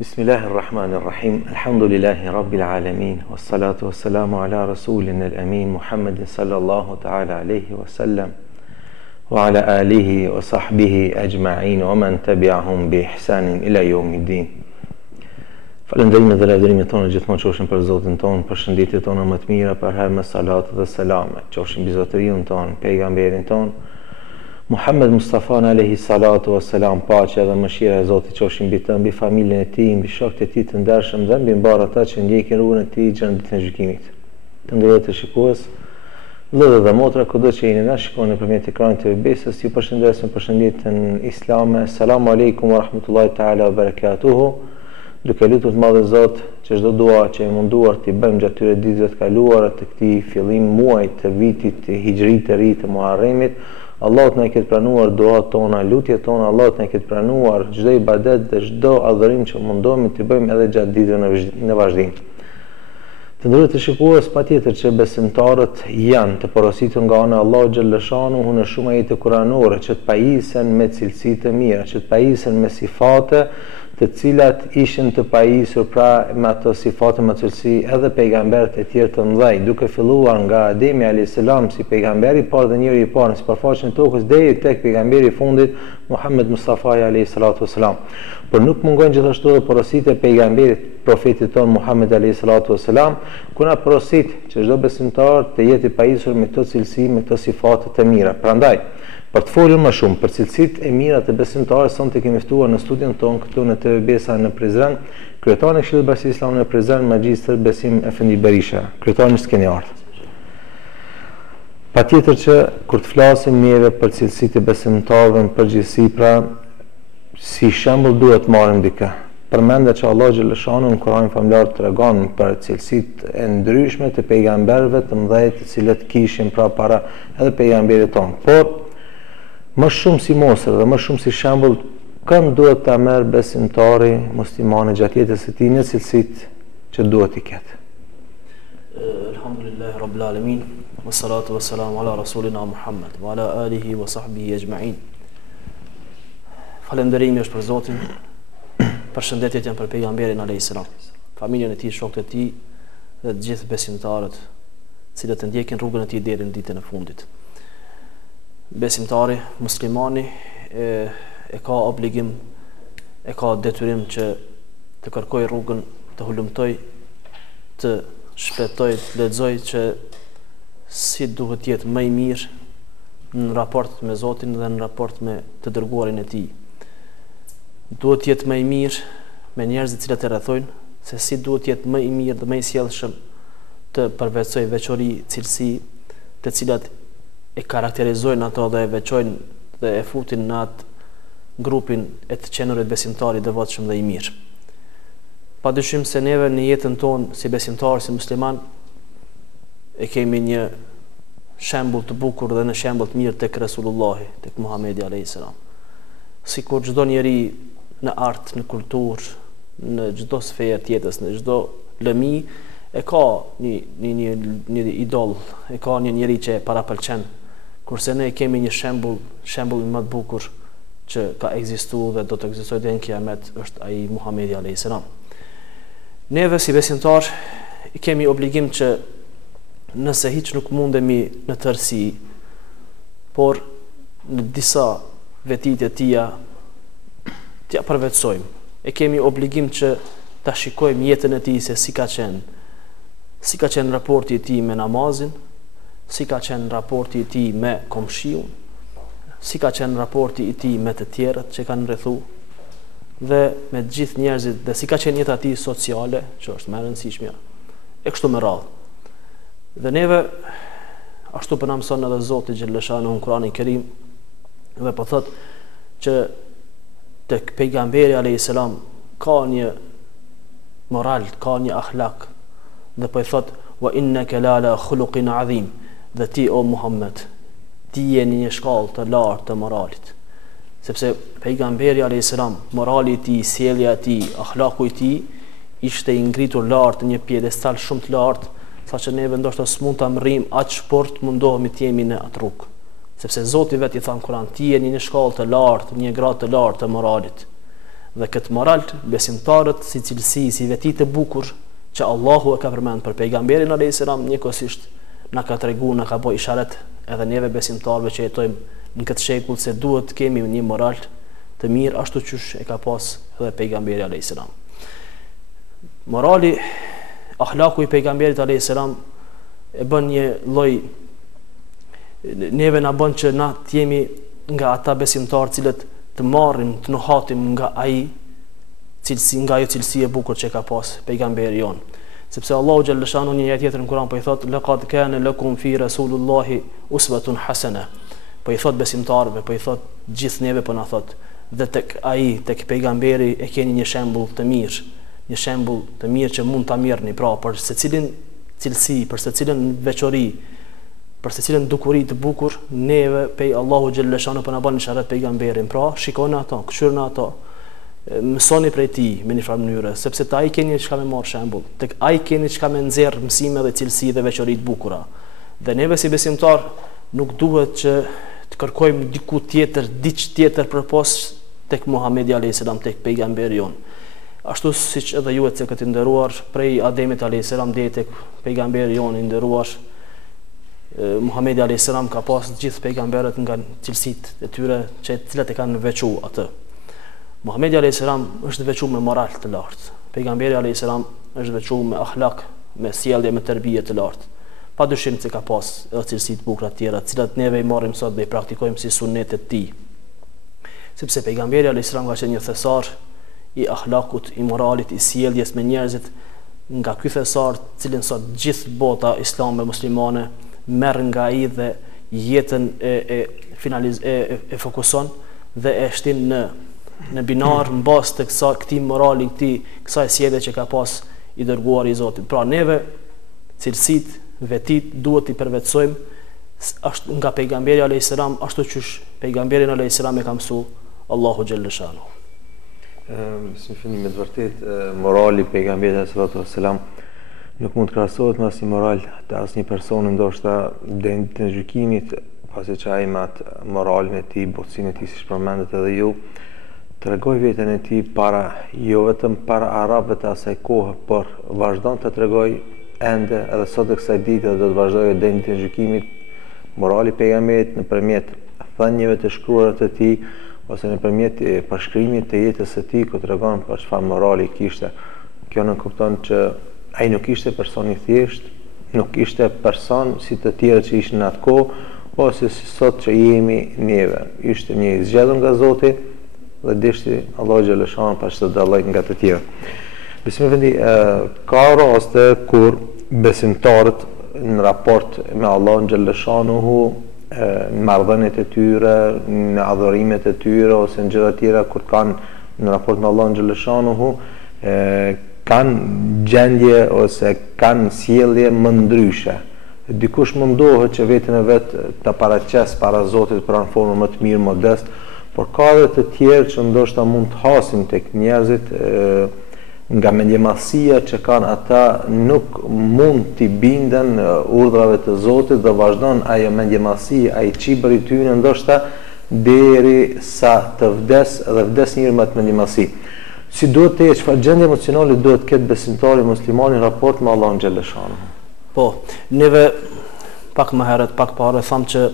Bismillahirrahmanirrahim. Alhamdulillahi rabbil alamin. Wassalatu wassalamu ala rasulina al-amin Muhammadin sallallahu ta'ala alayhi wa sallam wa ala alihi wa sahbihi ajma'in wa man tabi'ahum bi ihsanin ila yawmiddin. Falënderimet dhe lavdërimet tona gjithmonë qofshin për Zotin ton, për shëndetjet tona më të mira, për herë me salat dhe selame, qofshin mbi zotëriun ton, pejgamberin ton Muhammed Mustafa alayhi salatu wassalam, paqja dhe mëshira e Zotit qofshin mbi të, mbi familjen e tij, mbi shokët e tij të ndershëm dhe mbi mbar ata që ndjekin rrugën e tij gjatë ditën e gjykimit. Të nderuar të shikues, vëllezër dhe motra, kudo që jeni na shikoni nëpërmjet ekranit të websës, ju përshëndesim përshëndetjen islame. Selamu alaikum wa rahmatullahi ta'ala wa barakatuhu. Duke lutur të madhe Zot që çdo dua që e munduar t'i bëjmë gjatë këtyre ditëve të kaluara të këtij fillim muajit të vitit të hijrit të ri të Muharremit, Allahu na ketë pranuar duat tona, lutjet tona, Allahu na ketë pranuar çdo ibadet dhe çdo adhurim që mundohemi të bëjmë edhe gjatë ditëve në vazhdim. Të nderuar të shikues, patjetër që besimtarët janë të porositur nga ana e Allahu xhallashanuhu në shumë ajete kuranore që të pajisen me cilësi të mira, që të pajisen me sifate të cilat ishin të pajisur pra me ato sifate me cilësi edhe pejgamberët e tjerë të mëdhej, duke filluar nga Ademi alayhis salam si pejgamberi i parë dhe njeri i parë në sipërfaqen e tokës deri tek pejgamberi i fundit Muhammed Mustafa alayhis salatu wassalam. Por nuk mungojnë gjithashtu edhe porositë e pejgamberit, profetit ton Muhammed alayhis salatu wassalam, ku na porosit që çdo besimtar të jetë i pajisur me këto cilësi, me këto sifate të mira. Prandaj, për të folur më shumë për cilësitë e mira të besimtarit, sonte kemi ftuar në studion ton këtu në TV Besa në Prizren, kryetarin e Këshillit Bashkisë Islame në Prizren, Magjistër Besim Efendi Berisha. Kryetari, mirë se keni ardhur. Patjetër që kur të flasim neve për cilësitë e besimtarëve në përgjithësi, pra si shembull duhet marrim dikë. Përmendet që Allah xhallashanuhu në Kur'anin famlar tregon për cilësitë e ndryshme të pejgamberëve të mëdhenj të cilët kishin pra para edhe pejgamberit ton. Por më shumë si mosër dhe më shumë si shembull, kënd duhet ta merr besimtari muslimani gjatë jetës së tij në cilësitë që duhet i ketë. Alhamdulillahi rabbil alamin, wassalatu wassalamu ala rasulina Muhammad wa ala alihi wa sahbihi ajma'in. Falënderimi është për Zotin, përshëndetjet janë për pejgamberin alayhis salam, familjen e tij, shokët e tij dhe të gjithë besimtarët, cilët ndjekin rrugën e tij deri në ditën e fundit. Besimtari, muslimani e ka obligim, e ka detyrim që të kërkoj rrugën, të hulumtoj, të shpletoj, të lexoj që si duhet jetë më i mirë në raport me Zotin dhe në raport me të dërguarin e tij. Duhet jetë më i mirë me njerëzit që e rrethojnë, se si duhet jetë më i mirë dhe më i sjellshëm të përveçoj veçori, cilësi të cilat e karakterizojnë ato dhe e veçojnë dhe e futin në atë grupin e të qenurit besimtari devotshëm dhe i mirë. Padyshim se neve në jetën tonë si besimtar, si musliman, e kemi një shembull të bukur dhe në shembull të mirë tek Resulullahi, tek Muhamedi alayhis salam. Sikur çdo njeri në art, në kulturë, në çdo sferë të jetës, në çdo lëmi, e ka një idol, e ka një njeri që e parapëlqen, kurse ne kemi një shembull më të bukur që ka ekzistuar dhe do të ekzistojë deri në kiamet, është ai Muhamedi alayhis salam. Neve si besimtar kemi obligim që nëse hiç nuk mundemi në tërësi, por në disa vetitje tia t'ja përvetësojmë. E kemi obligim që ta shikojmë jetën e tij se si ka qenë raporti i tij me namazin, si ka qenë raporti i tij me komshiun, si ka qenë raporti i tij me të tjerët që kanë rrethu dhe me të gjithë njerëzit, dhe si ka qenë jeta e tij sociale, që është më e rëndësishmja, e kështu me radhë. Dhe neve ashtu po na mëson edhe Zoti xhallashanuhu në Kur'anin e Kerim, dhe po thotë që tek pejgamberi alayhis salam ka një moral, ka një akhlak, dhe po i thot wa innaka la ala khuluqin azim, dhe ti o Muhammed, ti je në një shkallë të lartë të moralit, sepse pejgamberi alayhis salam, morali i tij, sjellja e tij, akhlaku i tij ishte i ngritur lart në një piedestal shumë të lartë, saqë neve ndoshta s'mund ta mrrim aq shport, mundohemi të jemi në atë rrugë. Sepse Zoti vetë i tha në Kur'an, ti je në një shkallë të lartë, një gradë të lartë të moralit. Dhe këtë moral besimtarët si cilësi, si veti të bukur që Allahu e ka përmend për pejgamberin alayhis salam, njëkohësisht na ka treguar, na ka bërë isharet edhe neve besimtarëve që jetojmë në këtë shekull se duhet të kemi një moral të mirë ashtu siç e ka pas edhe pejgamberi alayhis salam. Morali, ahlaku i pejgamberit alayhis salam e bën një lloj, neve na bën që na të jemi nga ata besimtarë cilët të marrim, të nuhatim nga ajo cilësi e bukur që ka pas pejgamberi jon. Sepse Allahu xhallahu shanu një ajet tjetër në Kur'an po i thot laqad kana lakum fi rasulillahi uswatun hasana. Po i thot besimtarëve, po i thot gjithë neve, po na thot dhe tek pejgamberi e keni një shembull të mirë, një shembull të mirë që mund ta merrni pra për secilin cilësi, për secilin veçori, për secilin dukuri të bukur, neve pej Allahu xhallahu shanu po na bën isharet pejgamberin. Pra shikoni ato, këshirni ato, mësoni prej tij me një farë mënyre, sepse te ai keni çka me marr shembull, tek ai keni çka me nxjerr mësime dhe cilësi dhe veçori të bukura. Dhe neve si besimtar nuk duhet që të kërkojmë diku tjetër, diç tjetër përpos tek Muhamedi alayhis salam, tek pejgamberi jon. Ashtu siç edhe ju e cekët i nderuar, prej Ademit alayhis salam deri tek pejgamberi jon i nderuar, Muhamedi alayhis salam ka pas gjithë pejgamberët nga cilësitë e tyre që cilat e kanë veçuar atë. Muhamedi alayhis salam është veçuar me moral të lartë. Pejgamberi alayhis salam është veçuar me akhlak, me sjellje, me tërbije të lartë. Padyshim se ka pas edhe cilësi të bukura të tjera, të cilat neve i marrim sot dhe i praktikojmë si sunetet e tij. Sepse pejgamberi alayhis salam ka qenë një thesar i akhlakut, i moralit, i sjelljes me njerëzit, nga ky thesar, cilin sot gjithë bota islame muslimane merr nga ai dhe jetën e fokuson dhe e shtin në binar mbas të këtij morali, kësaj sjellje që ka pas i dërguari i Zotit. Pra neve cilësit, vetit duhet i përvetsojmë nga pejgamberi alayhis salam, ashtu siç pejgamberin alayhis salam e ka mësuar Allahu xhallahu shanu. Si fillim me të vërtet, morali pejgamberit sallallahu alaihi wasallam nuk mund të krahasohet me asnjë moral të asnjë personi, ndoshta deri në gjykimit, pasi që ai me atë moralin e tij, butësinë e tij, siç përmendet edhe ju, tregoi veten e tij para jo vetëm para arabëve të asaj kohe, por vazhdon të tregoj ende edhe sot e kësaj dite dhe do të vazhdojë deri në gjykimit morali pejgamberit nëpërmjet thënieve të shkruara të tij ose nëpërmjet përshkrimit të jetës së tij, ku tregon për çfarë morali kishte. Kjo nuk kupton që ai nuk ishte person i thjesht, nuk ishte person si të tjerë që ishin në atë kohë, ose si sot që jemi neve. Ishte një i zgjedhur nga Zoti dhe dishti Allahu xhallahu shanu pa çdo dalloj nga të tjerë. Besimvendi ka raste kur besimtarët në raport me Allahun xhallahu shanuhu, në marrëdhëniet e tyre, në adhurimet e tyre ose në gjëra të tjera kur kanë në raport me Allahun xhallahu shanuhu, kanë gjendje ose kanë sjellje më ndryshe. Dikush mundohet që veten e vet ta paraqes para Zotit për në formë më të mirë, modest, por ka edhe të tjerë që ndoshta mund të hasin tek njerëzit nga mendjemallësia që kanë ata, nuk mund t'i binden urdhrave të Zotit dhe vazhdon ajo mendjemallësi, ai çibër i tyre ndoshta deri sa të vdes dhe vdes njëri me atë mendjemallësi. Si duhet të jetë, çfarë gjendje emocionale duhet të ketë besimtari musliman në raport me Allahun xhallahu shanu? Po, neve pak më herët, pak parë thamë që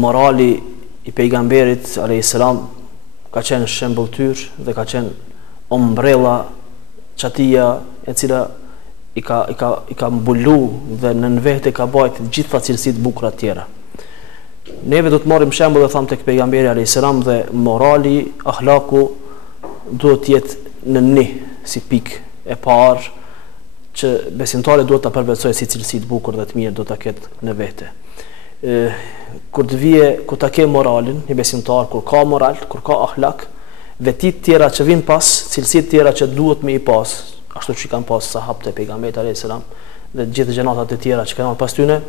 morali i pejgamberit alayhis salam ka qenë shembulltyr dhe ka qenë ombrella, çatia e cila i ka mbulu dhe në vetë ka bajt gjitha cilësitë bukura të tjera. Neve do të marrim shembull dhe thamë tek pejgamberi alayhis salam dhe morali, akhlaku duhet të jetë në një si pikë e parë që besimtari duhet ta përvetsojë si cilësi të bukur dhe të mirë do ta ketë në vete. Kur ta ke moralin, një besimtar kur ka moral, kur ka akhlak, vetit tjera që vijnë pas, cilësitë tjera që duhet me i pas, ashtu që kanë pas sahabët e pejgamberit alayhis salam dhe gjithë gjenatat e tjera që kanë pas tyne,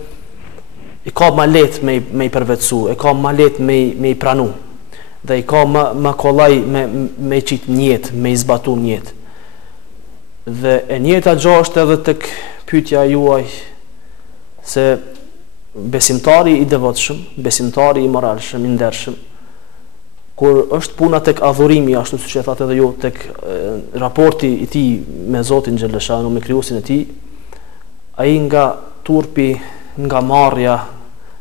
i ka më lehtë me i përvetsu, i ka më lehtë me i pranu. Dhe i ka më kollaj me qitë njetë, me i zbatu njetë. Dhe e njëta gjashtë edhe tek pyetja juaj se besimtari i devotshëm, besimtari i moralshëm, i ndershëm, kur është puna tek adhurimi, ashtu siç e thatë edhe ju, tek raporti i tij me Zotin xhaleshanu, me krijuesin e tij, ai nga turpi, nga marrja,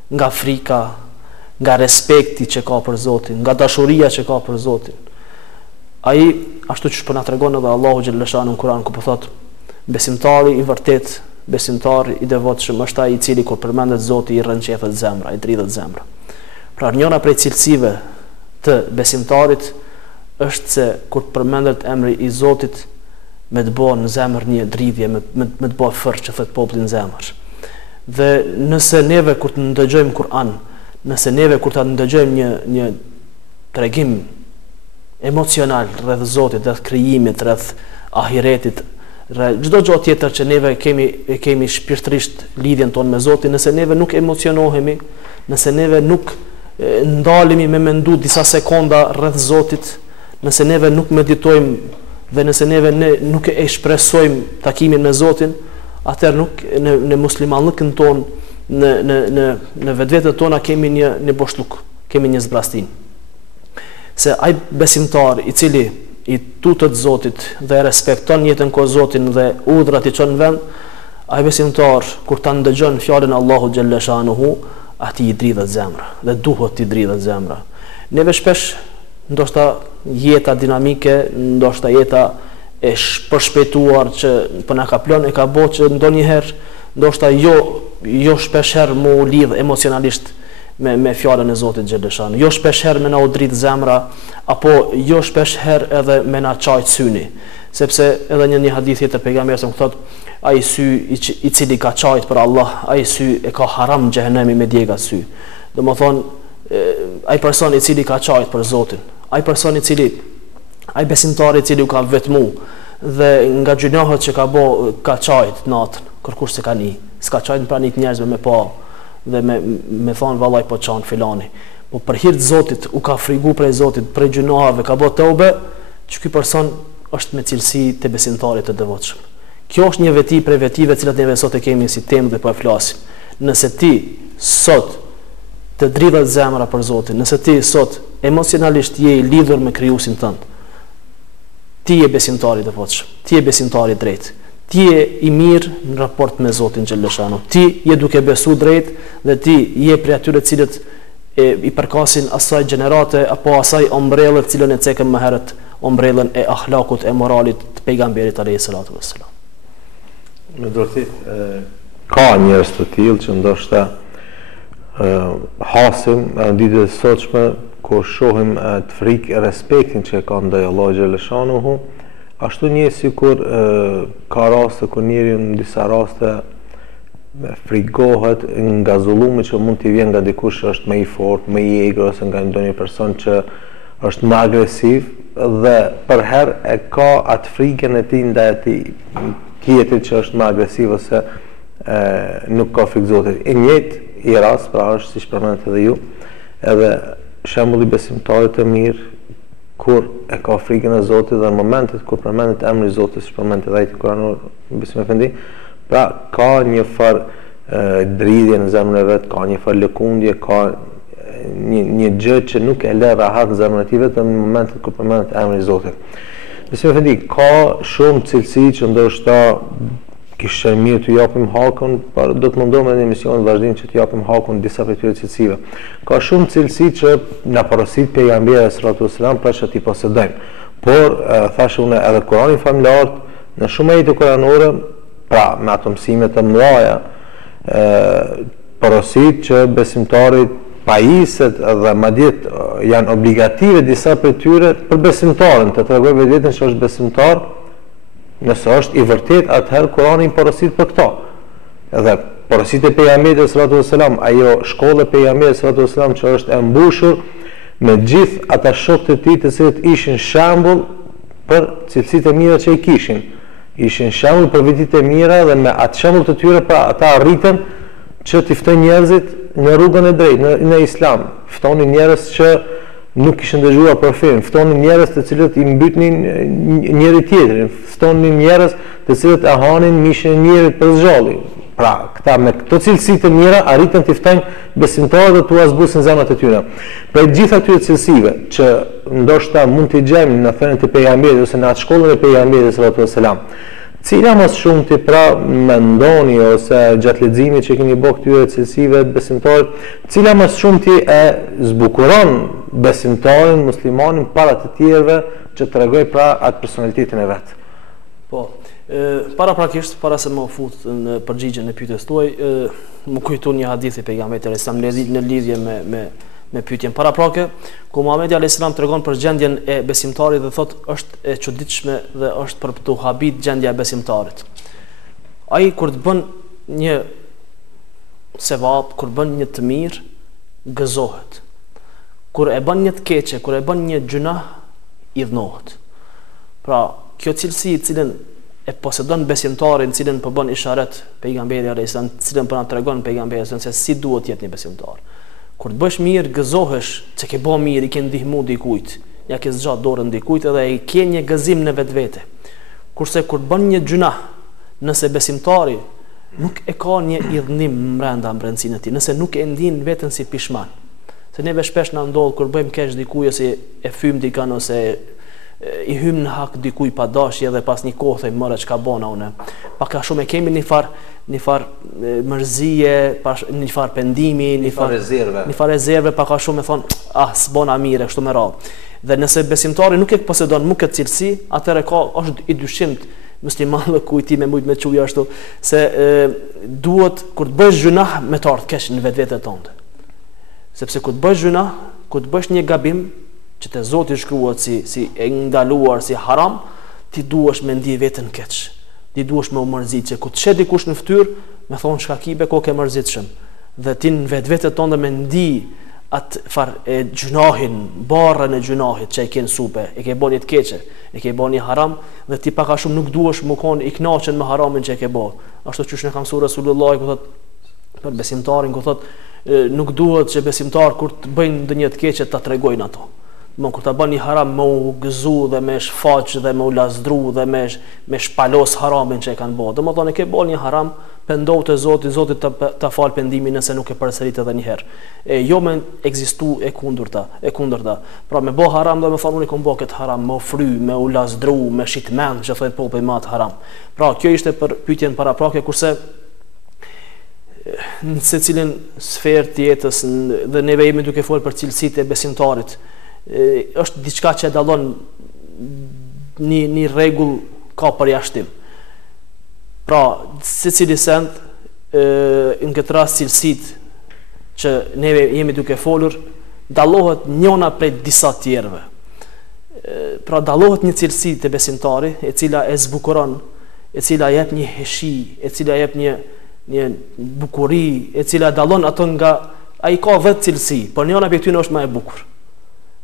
nga frika, nga respekti që ka për Zotin, nga dashuria që ka për Zotin. Ai, ashtu që po na tregon edhe Allahu xhaleshanu në Kur'an, ku po thotë, besimtari i vërtet, besimtari i devotshëm është ai i cili kur përmendet Zoti i rrënqethet zemra, i dridhet zemra. Pra njëra prej cilësive të besimtarit është se kur përmendet emri i Zotit, me të bëjë në zemër një dridhje, me të bëjë fërë që thot populli në zemër. Dhe nëse neve kur të ndëgjojmë Kur'an, nëse neve kur të ndëgjojmë një tregim emocional rreth Zotit, rreth krijimit, rreth ahiretit, çdo gjë tjetër që neve kemi shpirtërisht lidhjen tonë me Zotin, nëse neve nuk emocionohemi, nëse neve nuk ndalemi me mendu disa sekonda rreth Zotit, nëse neve nuk meditojmë dhe nëse neve nuk e shpresojmë takimin me Zotin, atëherë nuk në muslimanllëkën tonë, në vetvetet tona kemi një boshlluk, kemi një zbrastin. Se ai besimtar i cili i tutet Zotit dhe respekton jetën ko Zotin dhe urdhrat i çon në vend, ai besimtar kur ta ndëgjon fjalën Allahu xhaleshanuhu, ati i dridhet zemra dhe duhet i dridhet zemra. Neve shpesh ndoshta jeta dinamike, ndoshta jeta e përshpejtuar që po na ka plon e ka bërë që ndonjëherë ndoshta jo shpesh herë mu lidh emocionalisht me fjalën e Zotit xhaleshanu. Jo shpesh herë me na u dridh zemra, apo jo shpesh herë edhe me na çajt syni. Sepse edhe një hadith tjetër pejgamberi sa thotë, ai sy i cili ka çajt për Allah, ai sy e ka haram xhehenemi me djega sy. Domethënë ai person i cili ka çajt për Zotin, ai person i cili, ai besimtari i cili u ka vetmu dhe nga gjunohet që ka bë ka çajt natën, kërkush se ka ni, s'ka çajt në pranit njerëzve me pa dhe me thonë vallaj po çan filani. Po për hir të Zotit u ka frigu prej Zotit, prej gjunohave, ka bë taube, që ky person është me cilësi të besimtarit të devotshëm. Kjo është një veti prej vetive cilat neve sot e kemi si temë dhe po e flasim. Nëse ti sot të dridhet zemra për Zotin, nëse ti sot emocionalisht je i lidhur me krijuesin tënd, ti je besimtari i devotshëm, ti je besimtari i drejtë, ti je i mirë në raport me Zotin xhaleshanu, ti je duke besu drejt dhe ti je prej atyre të cilët i përkasin asaj gjenerate apo asaj ombrellë të cilën e cekëm më herët, ombrellën e ahlakut e moralit të pejgamberit alayhi salatu wassalam. Me vërtet ka njerëz të tillë që ndoshta hasim në ditët e sotshme kur shohim të frikë respektin që ka ndaj Allahu xhaleshanuhu, ashtu një sikur ka raste kur njeriu në disa raste frikohet nga zullumi që mund t'i vjen nga dikush që është më i fortë, më i egër ose nga ndonjë person që është më agresiv dhe për herë e ka atë frikën e tij ndaj atij tjetrit që është më agresiv ose nuk ka frikë Zotit. E njëjtë i rast, pra është siç përmendet edhe ju, edhe shembulli besimtarit të mirë kur e ka frikën e Zotit dhe në momentet kur përmendet emri i Zotit, siç përmendet edhe ai te Kurani, besim efendi, pra ka një farë dridhje në zemrën e vet, ka një farë lëkundje, ka një gjë që nuk e lë rahat në zemrën e tij vetëm në momentet kur përmendet emri i Zotit. Besim efendi, ka shumë cilësi që ndoshta kishte mirë të japim hakun, por do të mundohem në emisionin vazhdim që të japim hakun disa prej këtyre cilësive. Ka shumë cilësi që na porosit pejgamberi sallallahu alaihi wasallam për që ti posedojmë. Por thashë unë edhe Kurani famlar në shumë ajete kuranore, pra me ato mësime të mëdha, porosit që besimtarit pajiset dhe madje janë obligative disa prej tyre për besimtarin, të tregojë vetën se është besimtar. Nëse është i vërtet, atëherë Kurani porosit për këto. Edhe porosit e pejgamberit sallallahu alaihi wasallam, ajo shkolla e pejgamberit sallallahu alaihi wasallam që është e mbushur me gjithë ata shokët e tij të cilët ishin shembull për cilësitë e mira që i kishin. Ishin shembull për vetitë e mira dhe me atë shembull të tyre pra ata arritën që t'i ftojnë njerëzit në rrugën e drejtë, në islam. Ftonin njerëz që nuk kishin dëgjuar profetin, ftonin njerëz të cilët i mbytnin njëri tjetrin, ftonin njerëz të cilët e hanin mishin e njerit për zgjalli. Pra, këta me këto cilësi të mira arritën të ftojnë besimtarët dhe t'u zbusin zemrat e tyre. Për gjitha këtyre cilësive që ndoshta mund t'i gjejmë në fenë të pejgamberit ose në atë shkollën e pejgamberit sallallahu alajhi wasallam, cila më shumë ti pra mendoni ose gjatë leximit që keni bërë këtyre cilësive të besimtarit, cila më shumë ti e zbukuron besimtarin, muslimanin para të tjerëve që tregoj pra atë personalitetin e vet. Po, paraprakisht, para se më fut në përgjigjen e pyetjes tuaj, më kujton një hadith i pejgamberit alayhis salam në lidhje me pyetjen paraprake, ku Muhamedi alayhis salam tregon për gjendjen e besimtarit dhe thotë është e çuditshme dhe është për tu habit gjendja e besimtarit. Ai kur të bën një sevap, kur bën një të mirë, gëzohet. Kur e bën një të keqe, kur e bën një gjuna, i dhnohet. Pra, kjo cilësi i cilën e posedon besimtarin, cilën po bën isharet pejgamberi alayhis salam, cilën po na tregon pejgamberi se si duhet të jetë një besimtar. Kur të bësh mirë, gëzohesh se ke bën mirë, i ke ndihmu dikujt, ja ke zgjat dorën dikujt edhe i ke një gëzim në vetvete. Kurse kur të bën një gjuna, nëse besimtari nuk e ka një idhnim brendsinë e tij, nëse nuk e ndin veten si pishman. Se neve shpesh na ndodh kur bëjmë keq dikujt ose e fym dikan ose i hym në hak dikuj pa dashje dhe pas një kohë thëmë mëre çka bona unë. Pak a shumë e kemi një far mërzie, një far pendimi, një far rezerve, pak a shumë e thonë, s'bona mire, kështu me radhë. Dhe nëse besimtari nuk e posedon më këtë cilësi, atëherë është i dyshimt musliman dhe kujti me mujt me quja ashtu, se duhet kur të bësh gjunah me të ardhë kesh në vetvete tënde. Sepse kur të bësh gjunah, kur të bësh një gabim, që te Zoti shkruat si e ndaluar, si haram, ti duhesh me ndi veten keq. Ti duhesh me u mërzit, që ku të shet dikush në fytyrë, me thonë çka kibe ko ke mërzitshëm. Dhe ti në vetvetet tënde me ndi atë far e gjunahin, barrën e gjunahit që e ke në supe, e ke bën të keqe, e ke bën një haram, dhe ti pak a shumë nuk duhesh më kon i kënaqur me haramin që e ke bën. Ashtu që ne kam thënë Resulullah ku thot për besimtarin ku thot nuk duhet që besimtar kur të bëjnë ndonjë të keqe ta tregojnë ato. Kur ta bën një haram me u gëzu dhe me shfaq dhe me u lazdru dhe me shpalos haramin që e kanë bërë. Domethënë ke bën një haram, pendohu te Zoti ta fal pendimin nëse nuk e përsërit edhe një herë. Jo me ekzistu e kundërta. Pra me bë haram do të thonë unë kam bë këtë haram, me ofry, me u lazdru, me shitmend, që thotë populli me atë haram. Pra kjo ishte për pyetjen paraprake, kurse në secilin sferë të jetës dhe neve jemi duke folur për cilësitë e besimtarit. Është diçka që dallon një rregull ka përjashtim. Pra, secili send në këtë rast cilësitë që ne jemi duke folur dallohet njëna prej disa tjerëve. Pra dallohet një cilësi të besimtari, e cila e zbukuron, e cila jep një heshi, e cila jep një bukuri, e cila dallon ato nga ai ka vetë cilësi, por njëna prej tyre është më e bukur.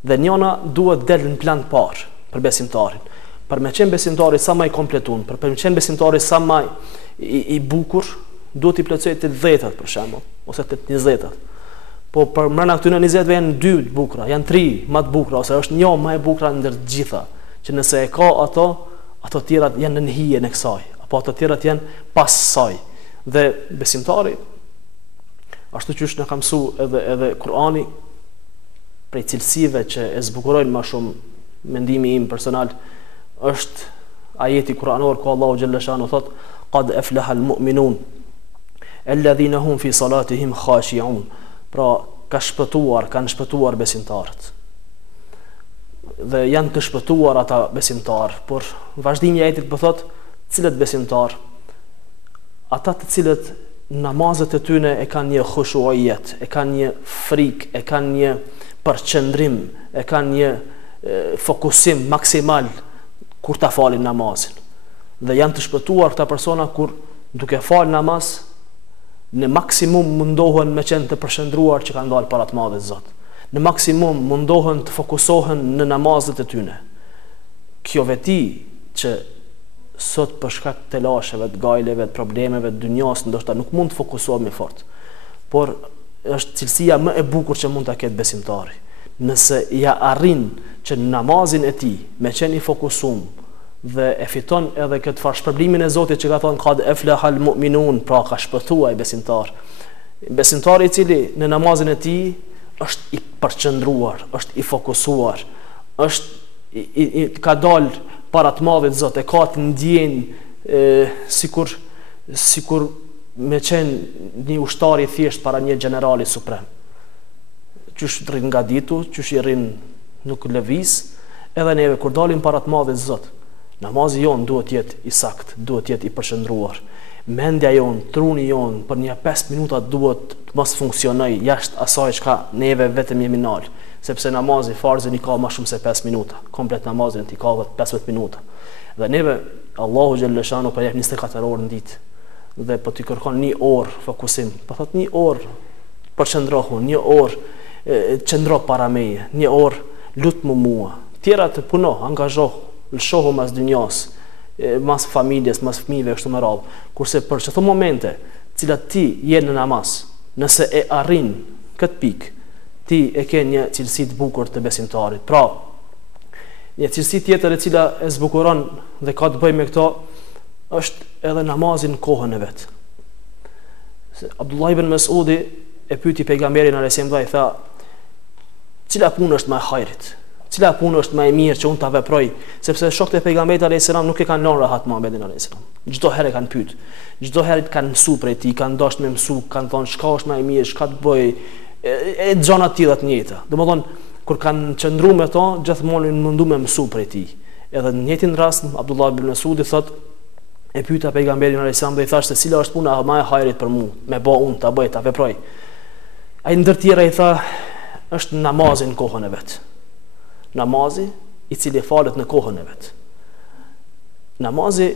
Dhe njëna duhet del në plan të parë për besimtarin. Për me qenë besimtari sa më i kompletun, për me qenë besimtari sa më i bukur, duhet i plotësoj të 10-at për shembull, ose të 20-at. Po për mbrana këtyre 20-ve janë 2 të bukura, janë 3 më të bukura, ose është një më e bukura ndër të gjitha, që nëse e ka ato tjerat janë në hijen e kësaj, apo ato tjerat janë pas saj. Dhe besimtari, ashtu që na ka mësuar edhe Kurani, prej cilësive që e zbukurojnë më shumë mendimi im personal, është ajeti kuranor ku Allahu xhalla shanu thot qad aflaha almu'minun alladhina hum fi salatihim khashi'un. Pra kanë shpëtuar besimtarët. Dhe janë të shpëtuar ata besimtarë, por vazhdimi i ajetit po thot cilët besimtar? Ata të cilët namazet e tyre e kanë një khushuijet, e kanë një frikë, e kanë një përqendrim, e kanë një fokusim maksimal kur ta falin namazin. Dhe janë të shpëtuar këta persona kur duke fal namaz në maksimum mundohen me qenë të përshëndruar që kanë dalë para të madhit Zot. Në maksimum mundohen të fokusohen në namazet e tyre. Kjo veti që sot për shkak të lasheve, të gajleve, të problemeve të dunjas, ndoshta nuk mund të fokusohemi fort. Por është cilësia më e bukur që mund ta ketë besimtari. nëse ja arrin që namazin e tij me qenë i fokusuar dhe e fiton edhe këtë farë shpërblimin e Zotit që ka thonë qad aflahal mu'minun, pra ka shpëtuar besimtar. Besimtari i cili në namazin e tij është i përqendruar, është i fokusuar, është ka dal para të Madhit Zot, e ka të ndjenjë sikur me qenë një ushtar i thjesht para një generali suprem. Qysh rrin nga ditu, qysh i rrin nuk lëviz, edhe neve kur dalim para të Madhit Zot, namazi jon duhet jetë i sakt, duhet jetë i përshëndruar. Mendja jon, truni jon për një 5 minuta duhet të mos funksionoj jashtë asaj çka neve vetëm jemi nal, sepse namazi farzin i ka më shumë se 5 minuta. Komplet namazin i ka 15 minuta. Dhe neve Allahu xhallahu shanu po jep 24 orë në ditë. Dhe po ti kërkon 1 orë fokusim, po thot 1 orë përqendrohu, 1 orë qëndro para meje, 1 orë lut më mua. Tjera të puno, angazhohu, lëshohu mas dynjas, mas familjes, mas fëmijëve kështu me radhë. Kurse për çdo momente, cilat ti je në namaz, nëse e arrin këtë pikë, ti e ke një cilësi të bukur të besimtarit. Pra, një cilësi tjetër e cila e zbukuron dhe ka të bëjë me këto është edhe namazin në kohën e vet. Abdullah ibn Mas'udi e pyeti pejgamberin alayhis salam dhe i tha: "Cila punë është më e hajrit? Cila punë është më e mirë që unë ta veproj?" Sepse shokët e pejgamberit alayhis salam nuk e kanë lënë rahat Muhamedit alayhis salam. Çdo herë kanë pyet, çdo herë kanë mësuar prej tij, kanë dashur me mësu, kanë thonë çka është më e mirë, çka të bëj, e gjona të tilla të njëjta. Domethënë kur kanë qëndruar me to, gjithmonë mundu me mësu prej tij. Edhe në njëjtin rast Abdullah ibn Mas'udi thotë, e pyeta pejgamberin alayhis salam dhe i thashte cila është puna më e hajrit për mua, me bë unë ta bëj, ta veproj. Ai ndër tjera i tha, është namazi në kohën e vet. Namazi i cili falet në kohën e vet. Namazi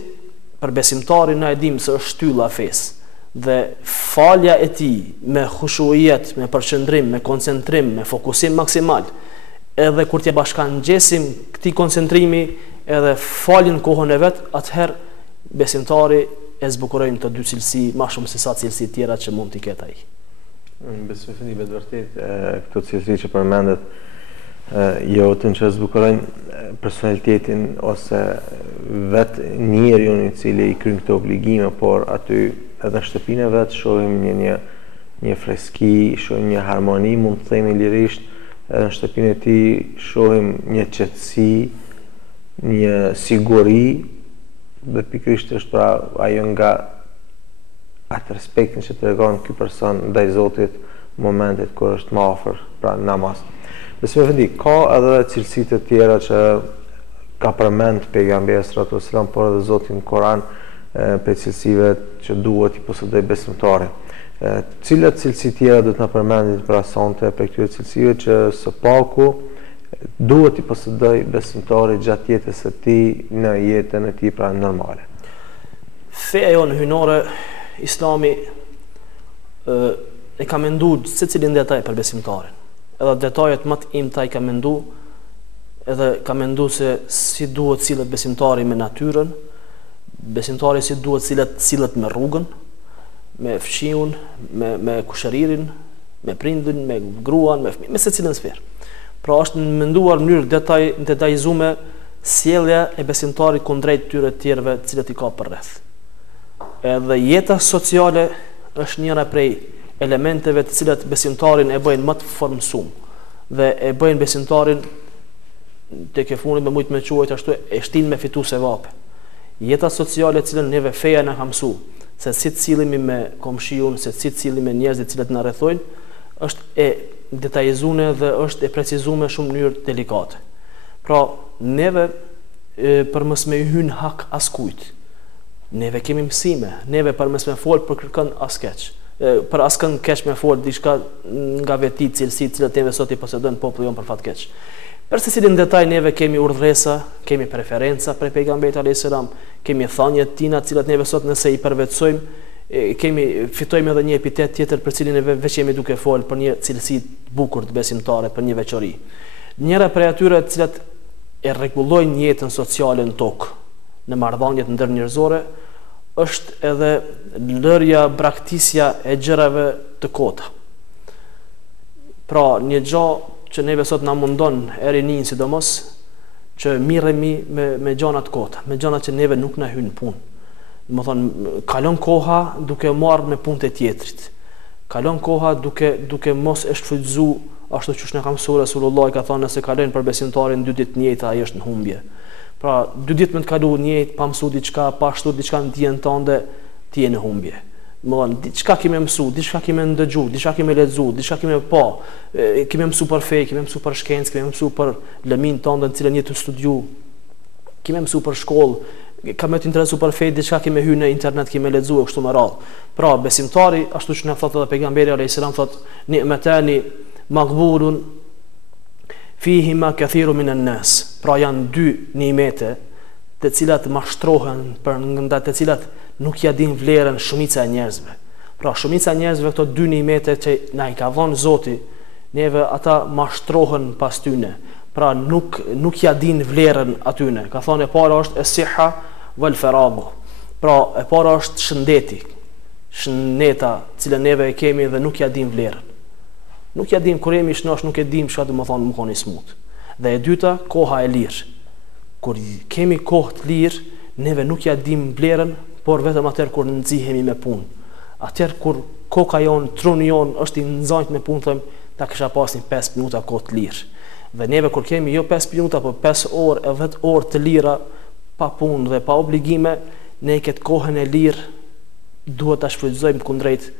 për besimtarin na e dim se është shtylla e fesë dhe falja e tij me khushuijet, me përqendrim, me koncentrim, me fokusim maksimal. Edhe kur t'ja bashkangjesim këtij koncentrimi edhe falin në kohën e vet, atëherë besimtari e zbukurojnë të dy cilësi më shumë se sa cilësi tjera që mund t'i ketë ai. Besoj se në vërtet këto cilësi që përmendet jo të që zbukurojnë personalitetin ose vetë njeriun i cili i kryen këto obligime, por aty edhe në shtëpinë e vet shohim një freski, shohim një harmoni, mund të themi lirisht, edhe në shtëpinë e tij shohim një qetësi, një siguri, dhe pikërisht është pra ajo nga atë respektin që tregon ky person ndaj Zotit momentet kur është më afër, pra namaz. Besoj vendi ka edhe cilësi të tjera që ka përmend pejgamberi sallallahu alajhi wasallam, por edhe Zoti në Koran për cilësive që duhet i posëdoj besimtari. Cilat cilësi tjera do të na përmendit për asonte për këtyre cilësive që së paku duhet i posëdoj besimtari gjatë jetës së tij në jetën e tij pra normale. Feja jonë hynore, Islami e ka menduar secilin detaj për besimtarin. Edhe detajet më të imta i ka menduar, edhe ka menduar se si duhet sillet besimtari me natyrën, besimtari si duhet sillet me rrugën, me fshiun, me kushëririn, me prindin, me gruan, me secilën sferë. Pra është menduar në mënyrë detajzume sjellja e besimtarit kundrejt tyre të tjerëve të cilët i ka përreth. Edhe jeta sociale është njëra prej elementeve të cilat besimtarin e bëjnë më të formsum dhe e bëjnë besimtarin tek e fundit me mujt me quajt ashtu e shtin me fitu se vape. Jeta sociale e cilën neve feja na ka mësuar se si të sillemi me komshiun, se si të sillemi me njerëzit të cilët na rrethojnë, është e detajzuar dhe është e precizuar shumë në mënyrë delikate. Pra, neve për mos me hyn hak askujt, neve kemi mësime, neve për mos me fol për kërkën askeq. Për askën keq me fol diçka nga veti cilësi të cilat neve sot i posedojnë populli jon për fat keq. Për secilin detaj neve kemi urdhresa, kemi preferenca për pejgamberin alayhis salam, kemi thënie të tina të cilat neve sot nëse i përvetsojmë, fitojmë edhe një epitet tjetër për cilin e veç jemi duke fol për një cilësi të bukur të besimtarit, për një veçori. Njëra prej atyre të cilat e rregullojnë jetën sociale në tokë, në marrëdhëniet ndërnjerëzore, është edhe lërja, braktisja e gjërave të kota. Pra, një gjë që neve sot na mundon erinin sidomos që mirremi me gjanat kota, me gjanat që neve nuk na hyn punë. Do të thonë, kalon koha duke marrë me punët e tjetrit. Kalon koha duke mos e shfrytzu ashtu siç na ka mësuar Resulullah, ka thënë se kalojnë për besimtarin 2 ditë njëjtë, ai është në humbje. Pra 2 ditë më të kalu njëjtë pa mësu diçka, pa shtu diçka në dijen tënde, ti je në humbje. Domthon, diçka kemë mësu, diçka kemë ndëgju, diçka kemë lexu, diçka kemë pa, kemë mësu për fe, kemë mësu për shkencë, kemë mësu për lëmin tënde në cilën je të studiu, kemë mësu për shkollë, kamë të interesu për fe, diçka kemë hyrë në internet, kemë lexu kështu me radhë. Pra besimtari, ashtu që na thotë edhe pejgamberi alayhis salam, thotë ni'matani maghbulun fihima kathiru minan nas. Pra janë 2 nimete të cilat mashtrohen për nga të cilat nuk ja din vlerën shumica e njerëzve. Pra shumica e njerëzve këto 2 nimete që na i ka dhënë Zoti, neve ata mashtrohen pas tyne. Pra nuk ja din vlerën atyne. Ka thonë e para është es-siha wal faragu. Pra e para është shëndeti. Shëndeta cilën neve e kemi dhe nuk ja din vlerën. Nuk ja dim kur jemi shnosh, nuk e dim çka do të thonë më koni smut. Dhe e dyta, koha e lirë. Kur kemi kohë të lirë, neve nuk ja dim vlerën, por vetëm atëherë kur nxihemi me punë. Atëherë kur koka jon, truni jon është i nxajt me punë, them ta kisha pas një 5 minuta kohë të lirë. Dhe neve kur kemi jo 5 minuta, por 5 orë e 10 orë të lira pa punë dhe pa obligime, ne këtë kohën e lirë duhet ta shfrytëzojmë kundrejt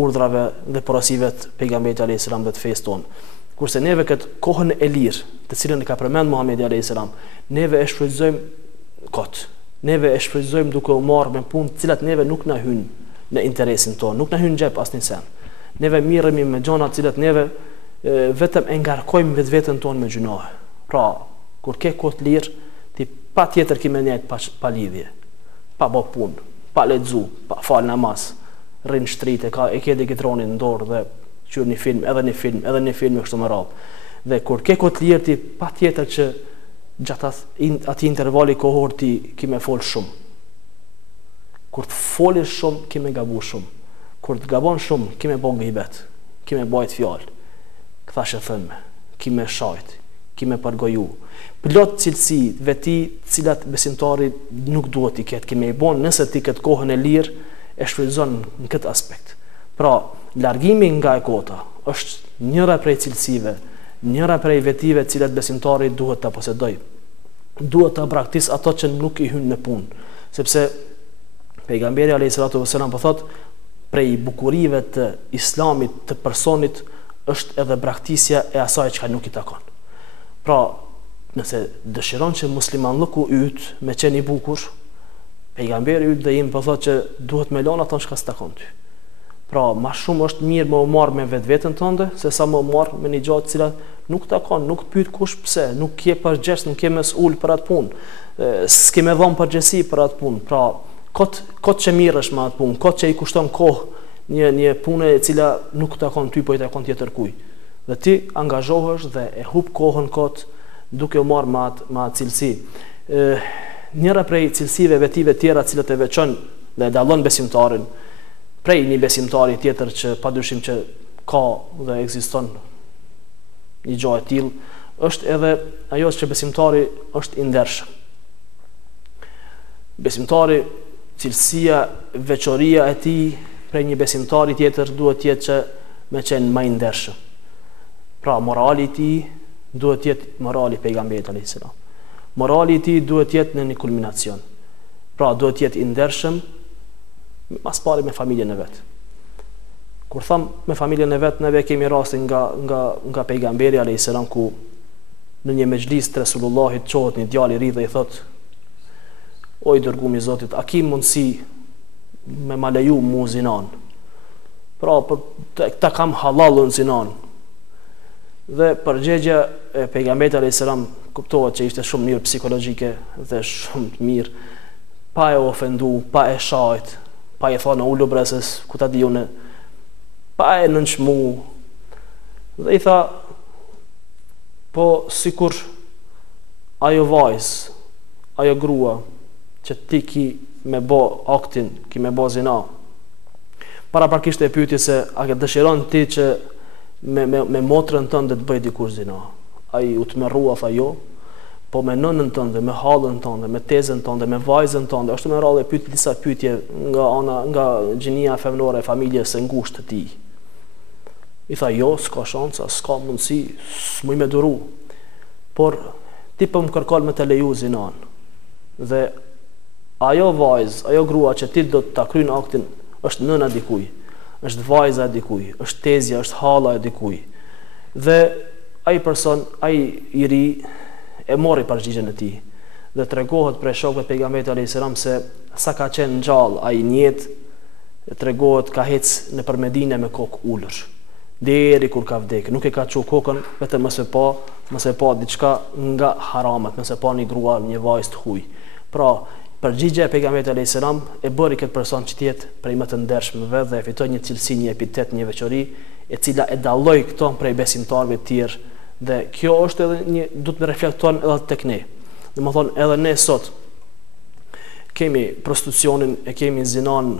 urdhrave dhe porosive të pejgamberit alayhis salam dhe të fesë tonë. Kurse neve këtë kohën e lirë, të cilën e ka përmend Muhamedi alayhis salam, neve e shfrytëzojmë kot. Neve e shfrytëzojmë duke u marrë me punë të cilat neve nuk na hyn në interesin tonë, nuk na hyn xhep asnjë sen. Neve mirremi me gjëra të cilat neve vetëm e ngarkojmë vetveten tonë me gjunohe. Pra, kur ke kohë të lirë, ti patjetër ke menjët pa lidhje, pa bë punë, pa lexu, pa fal namaz. Rrin shtritë, e ke digitronin në dorë dhe qyr një film, edhe një film e kështu me radhë. Dhe kur ke kohë të lirë, ti patjetër që gjatë atij intervali kohor ti ke me fol shumë. Kur të folish shumë, ke me gabu shumë. Kur të gabon shumë, ke me bën gëjbet, ke me bajt fjalë. Kthash e thënë, ke me shajt, ke me përgoju. Plot cilësi veti, të cilat besimtari nuk duhet i ketë, ke me i bon nëse ti këtë kohën e lirë e shfrytëzon në këtë aspekt. Pra, largimi nga e kota është njëra prej cilësive, njëra prej vetive cilat besimtari duhet ta posedoj. Duhet ta praktis ato që nuk i hyn në punë, sepse pejgamberi alayhis salam po thotë, prej bukurive të islamit të personit është edhe braktisja e asaj që nuk i takon. Pra, nëse dëshiron që muslimanlëku yt me qenë i bukur, pejgamberi yt dhe im po thotë që duhet me lënë ato që s'takon ty. Pra, ma shumë është mirë më u marr me vetveten tënde se sa më u marr me një gjë e cila nuk takon, nuk pyet kush pse, nuk ke përgjegjës, nuk ke mesul për atë punë. S'ke më dhënë përgjegjësi për atë punë. Pra, kot që mirësh me atë punë, kot që i kushton kohë një punë e cila nuk takon ty, po i takon tjetër kujt. Dhe ti angazhohesh dhe e hub kohën kot duke u marr me atë cilësi. Njëra prej cilësive vetive tjera cilët e veçon dhe dallon besimtarin prej një besimtari tjetër që padyshim që ka dhe ekziston një gjë e tillë, është edhe ajo që besimtari është i ndershëm. Besimtari, cilësia, veçoria e tij prej një besimtari tjetër duhet të jetë që me qenë më i ndershëm. Pra, morali i tij duhet të jetë morali pejgamberit alayhis salam. Morali i tij duhet të jetë në një kulminacion. Pra, duhet të jetë i ndershëm mas pari me familjen e vet. Kur tham me familjen e vet, neve kemi rastin nga pejgamberi alayhis salam ku në një mexhlis të Resulullahit çohet një djalë i ri dhe i thot: "O i dërguar i Zotit, a ki mundsi me ma leju mu zinan?" Pra, ta kam halalun zinan. Dhe përgjigja e pejgamberit alayhis salam kuptohet që ishte shumë mirë psikologjike dhe shumë të mirë, pa e ofendu, pa e shajt, pa e thonë ullu breses, ku ta di unë, pa e nënçmu. Dhe i tha, po sikur ajo vajzë, ajo grua që ti ki me bo aktin, ki me bo zina, para prakisht e pyeti se a ke dëshiron ti që me motrën tënde të bëj dikush zina. Ai u tmerrua tha jo, po me nënën tënde, me hallën tënde, me tezën tënde, me vajzën tënde, është me radhë pyet disa pyetje nga gjinia femnore e familjes së ngushtë të tij. I tha jo, s'ka shansa, s'ka mundësi, s'muj me duru. Por ti po më kërkon me të leju zinan. Dhe ajo vajzë, ajo grua që ti do të ta kryen aktin, është nëna dikuj, është vajza dikuj, është tezja, është halla e dikuj. Dhe ai person, ai i ri e mori përgjigjen e tij dhe tregohet prej shokëve të pejgamberit alayhis salam se sa ka qenë gjallë ai njet, tregohet ka hec nëpër Medinë me kokë ulur deri kur ka vdekë. Nuk e ka çu kokën vetëm mos e pa diçka nga haramat, mos e pa një grua, një vajzë të huaj. Pra, përgjigja e pejgamberit alayhis salam e bëri këtë person që të jetë prej më të ndershmëve dhe e fitoi një cilësi, një epitet, një veçori e cila e dalloi këto prej besimtarëve të tjerë. Dhe kjo është edhe një, duhet të reflektojmë edhe tek ne. Domethënë edhe ne sot kemi prostitucionin, e kemi zinan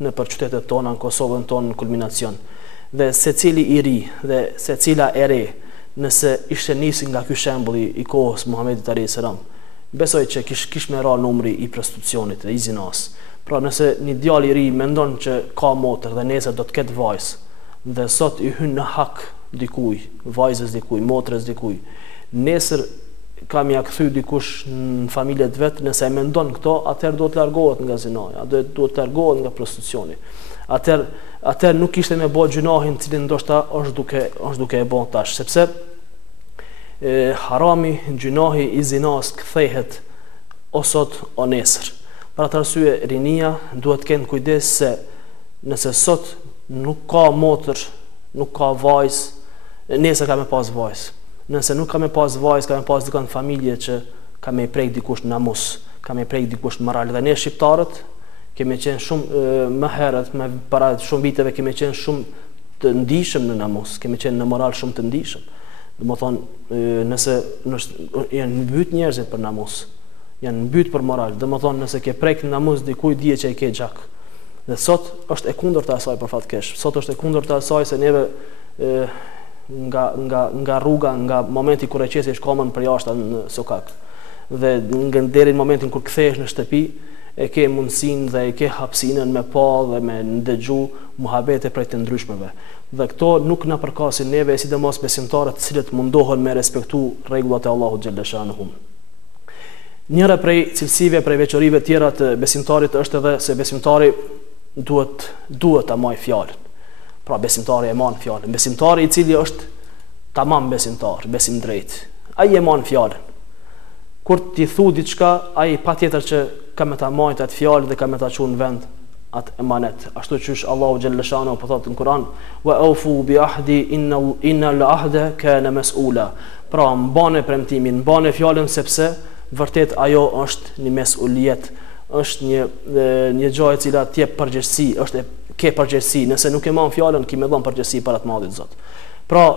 në për qytetet tona, në Kosovën tonë në kulminacion. Dhe secili i ri dhe secila e re, nëse ishte nisur nga ky shembulli i kohës Muhamedit alayhis salam, besoj që kish me ra numri i prostitucionit dhe i zinas. Pra nëse një djalë i ri mendon që ka motër dhe nesër do të ketë vajzë dhe sot i hyn në hak dikuj, vajzës dikuj, motrës dikuj, nesër kam ja kthy dikush në familjet vet, nëse e mendon këto, atëherë do të largohet nga zinaja, do të largohet nga prostitucioni. Atëherë nuk ishte me bë gjunahin cilin ndoshta është duke e bën tash, sepse harami, gjunahi i zinas kthehet o sot o nesër. Për atë arsye rinia duhet të kenë kujdes se nëse sot nuk ka motër, nuk ka vajzë, nesër ka me pas vajzë. Nëse nuk ka me pas vajzë, ka me pas dikon familje që ka me prek dikush namus, ka me prek dikush moral. Dhe ne shqiptarët kemi qenë shumë më herët, para shumë viteve kemi qenë shumë të ndihshëm në namus, kemi qenë në moral shumë të ndihshëm. Domethënë nëse janë mbyt njerëzit për namus, janë mbyt për moral. Domethënë nëse ke prek namus dikujt dije që e ke gjak. Dhe sot është e kundërta e asaj për fat keq. Sot është e kundërta e asaj se neve nga rruga, nga momenti kur e qesi shkomën për jashtë në sokak. Dhe nga deri në momentin kur kthehesh në shtëpi, e ke mundësinë dhe e ke hapësinën me pa dhe me ndëgju muhabete prej të ndryshmeve. Dhe këto nuk na përkasin neve, sidomos besimtarët të cilët mundohen me respektu rregullat e Allahut xhalla shanuhu. Njëra prej cilësive, prej veçorive tjera të besimtarit është edhe se besimtari duhet ta marrë fjalën. Pra besimtari e man fjalën. Besimtari i cili është tamam besimtar, besim drejt, ai e man fjalën. Kur ti thu diçka, ai patjetër që ka me ta marrë atë fjalë dhe ka me ta çuar në vend atë emanet. Ashtu që Allahu xhalla shanu po thotë në Kur'an, wa awfu bi ahdi innal ahda kana mas'ula. Pra mbane premtimin, mbane fjalën sepse vërtet ajo është një mesuliet, është një gjë e cila ti jep përgjegjësi, ke përgjegjësi. Nëse nuk e marr fjalën, ki më dhon përgjegjësi para të Madhit Zot. Pra,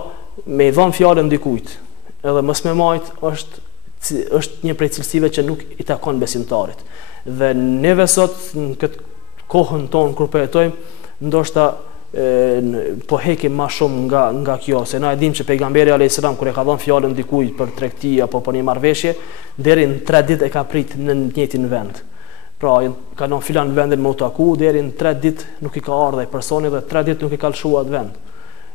me dhon fjalën dikujt, edhe mos me marrit është një prej cilësive që nuk i takon besimtarit. Dhe neve sot në këtë kohën tonë kur po jetojmë, ndoshta po hekim më shumë nga kjo, se na e dim që pejgamberi alayhis salam kur e ka dhënë fjalën dikujt për tregti apo për një marrëveshje, deri në 3 ditë e ka prit në të njëjtin vend. Pra, ka në filan vendin më taku, deri në 3 ditë nuk i ka ardhur ai personi dhe 3 ditë nuk i ka lëshuar atë vend.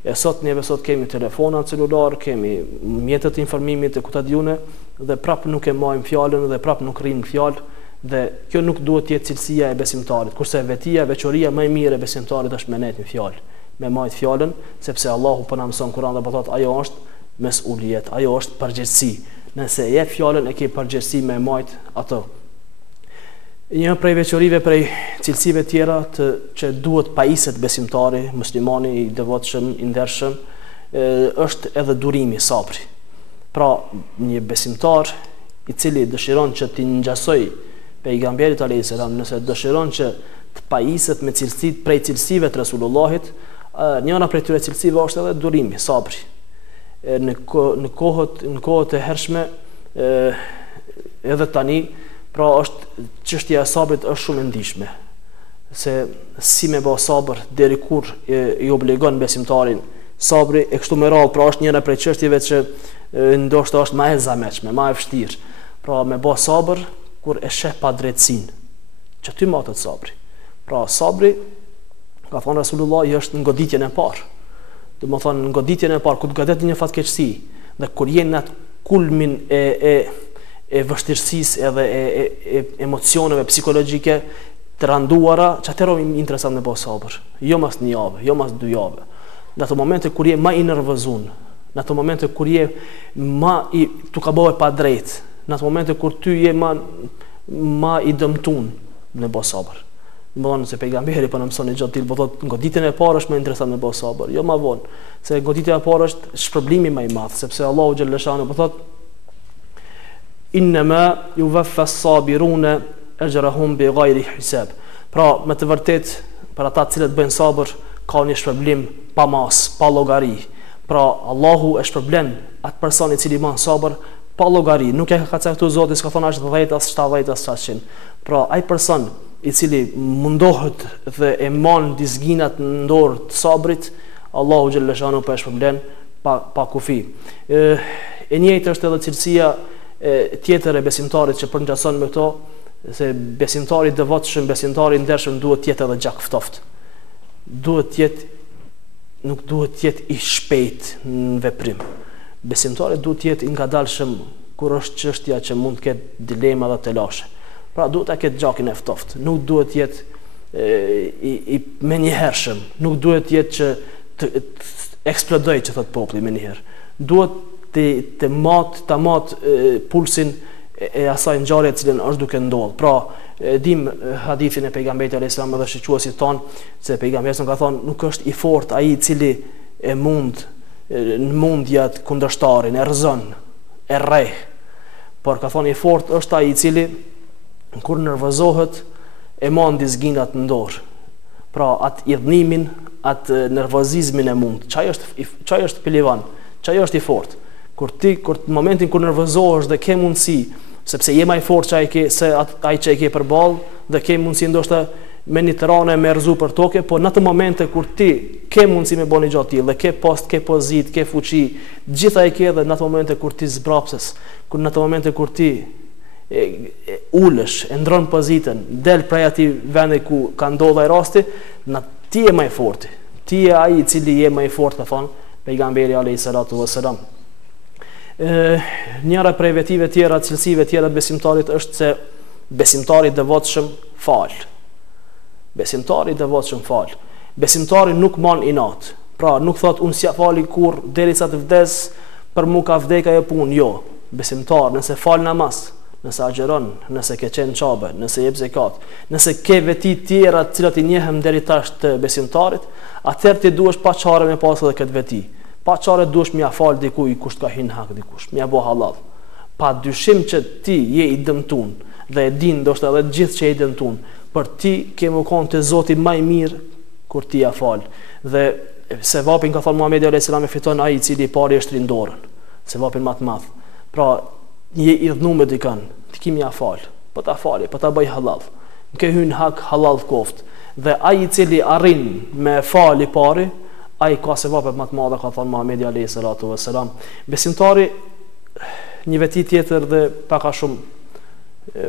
E sot neve sot kemi telefona celular, kemi mjetet e informimit e kutadjune dhe prap nuk e marrim fjalën dhe prap nuk rrim fjalë dhe kjo nuk duhet të jetë cilësia e besimtarit. Kurse vetia, veçoria më e mirë e besimtarit është me nejt në fjalë, me marrë fjalën, sepse Allahu po na mëson Kur'an dhe po thotë ajo është mesuliet, ajo është përgjegjësi. Nëse e jep fjalën e ke përgjegjësi me marrë ato. Një prej veçorive, prej cilësive tjera që duhet pajiset besimtari, muslimani i devotshëm, i ndershëm, është edhe durimi, sabri. Pra, një besimtar i cili dëshiron që t'i ngjasoj pejgamberit alayhis salam, nëse dëshiron që të pajiset me cilësit prej cilësive të Resulullahit, njëra prej tyre cilësive është edhe durimi, sabri. Në kohët e hershme, edhe tani, pra është çështja e sabrit është shumë e ndihshme. Se si me bë sabër deri kur i obligon besimtarin Sabri e kështu me radhë, pra është njëra prej çështjeve që ndoshta është më e zametshme, më e vështirë. Pra me bë sabër kur e sheh pa drejtësinë. Që ty matet sabri. Pra sabri, ka thënë Rasulullah, është në goditjen e parë. Do të thonë në goditjen e parë, kur të godet një fatkeqësi, dhe kur je në atë kulmin e vështirësisë edhe e emocioneve psikologjike të randuara, që atëherë më interesant me bë sabër. Jo mas një javë, jo mas 2 javë. Në ato momente kur je më i nervozun, në ato momente kur je më i tu ka bëhe pa drejt, në ato momente kur ty je më i dëmtun në bë sabër. Më thonë se pejgamberi po na mëson gjatë tillë, po thotë goditjen e parë është më interesant me bë sabër, jo më vonë, se goditja e parë është shpërblimi më i madh, sepse Allahu xhallahu xhanu po thotë innama yuwaffa as-sabiruna ajrahum bighayri hisab. Pra, me të vërtet, për ata të cilët bëjnë sabër, ka një shpërblim pa mas, pa llogari. Pra, Allahu e shpërblen atë person i cili bën sabër pa llogari. Nuk e ka caktuar Zoti, s'ka thonë as 10 as 70 as 100. Pra, ai person i cili mundohet dhe e mon dizginat në dorë të sabrit, Allahu xhallahu xhanu po e shpërblen pa kufi. E njëjtë është edhe cilësia tjetër e besimtarit që përngjason me këto, se besimtari i devotshëm, besimtari i ndershëm duhet të jetë edhe gjak ftoft. Nuk duhet të jetë i shpejt në veprim. Besimtari duhet të jetë i ngadalshëm kur është çështja që mund të ketë dilema dhe telashe. Pra duhet ta ketë gjakin e ftoft. Nuk duhet të jetë i menjëhershëm. Nuk duhet të jetë që të eksplodojë, që thot populli menjëherë. Duhet të mat pulsin e asaj ngjarje e cilën është duke ndodhur. Pra, dim hadithin e pejgamberit alayhis salam dhe shiquesit ton, se pejgamberi ka thonë nuk është i fortë ai i cili e mund në mundjat kundërshtarin, e rrezon, e rreh. Por ka thonë i fortë është ai i cili kur nervozohet e mund dizginat në dorë. Pra, atë idhnimin, atë nervozizmin e mund. Çaj është pelivan, çaj është i fortë. Kur në momentin kur nervozohesh dhe ke mundësi, sepse je më i fortë se ai që e ke përballë, dhe ke mundësi ndoshta me një tërane me rrezu për toke, po në ato momente kur ti ke mundësi me bëni gjatë tillë, dhe ke post, ke pozit, ke fuqi, gjitha e ke, dhe në ato momente kur ti zbrapses, në ato momente kur ti ulesh, e ndron pozitën, del prej atij vendi ku ka ndodhur ai rasti, ti je më i fortë. Ti je ai i cili je më i fortë, ka thonë pejgamberi alayhi salatu wassalam. Njëra prej vetive tjera, cilësive tjera të besimtarit është se besimtari i devotshëm fal. Besimtari i devotshëm fal. Besimtari nuk man inat. Pra, nuk thot unë s'ja fali kur derisa të vdes, për mu ka vdek ajo punë, jo. Besimtar, nëse fal namaz, nëse agjeron, nëse ke qenë qabe, nëse jep zekat, nëse ke veti tjera të cilat i njehem deri tash të besimtarit, atëherë ti duhesh pa çare me pas edhe këtë veti. Pa çare duhesh m'ia fal dikuj kush ka hin hak dikush, m'ia bë halal. Pa dyshim që ti je i dëmtuar dhe e din ndoshta edhe gjithë që je i dëmtuar, për ti ke më kon te Zoti më i mirë kur ti ja fal. Dhe sevapin ka thënë Muhamedi alayhis salam e fiton ai i cili i pari është rinë dorën. Sevapin më të madh. Pra, je i dhënë me dikën, ti kimi ja fal, po ta fali, po ta bëj halal. Nuk e hyn hak halal koft. Dhe ai i cili arrin me fal i pari, ai ka sevapet më të mëdha, ka thënë Muhamedi alayhis salatu wassalam. Besimtari një veti tjetër dhe pak a shumë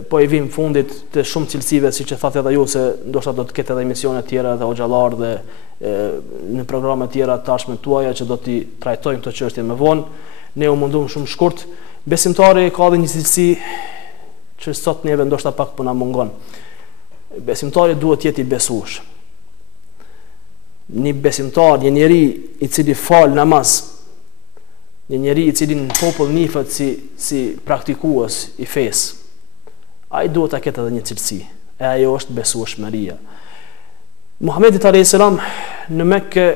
po i vim fundit të shumë cilësive, siç e thatë edhe ju, se ndoshta do të ketë edhe emisione tjera dhe xhallar dhe në programe tjera tashme tuaja që do t'i trajtojmë këto çështje më vonë. Ne u mundum shumë shkurt. Besimtari ka edhe një cilësi që sot neve ndoshta pak po na mungon. Besimtari duhet të jetë i besueshëm. Një besimtar, një njeri i cili fal namaz, një njeri i cili në popull nifet si praktikues i fesë, ai duhet ta ketë edhe një cilësi, e ajo është besueshmëria. Muhamedi alayhis salam në Mekë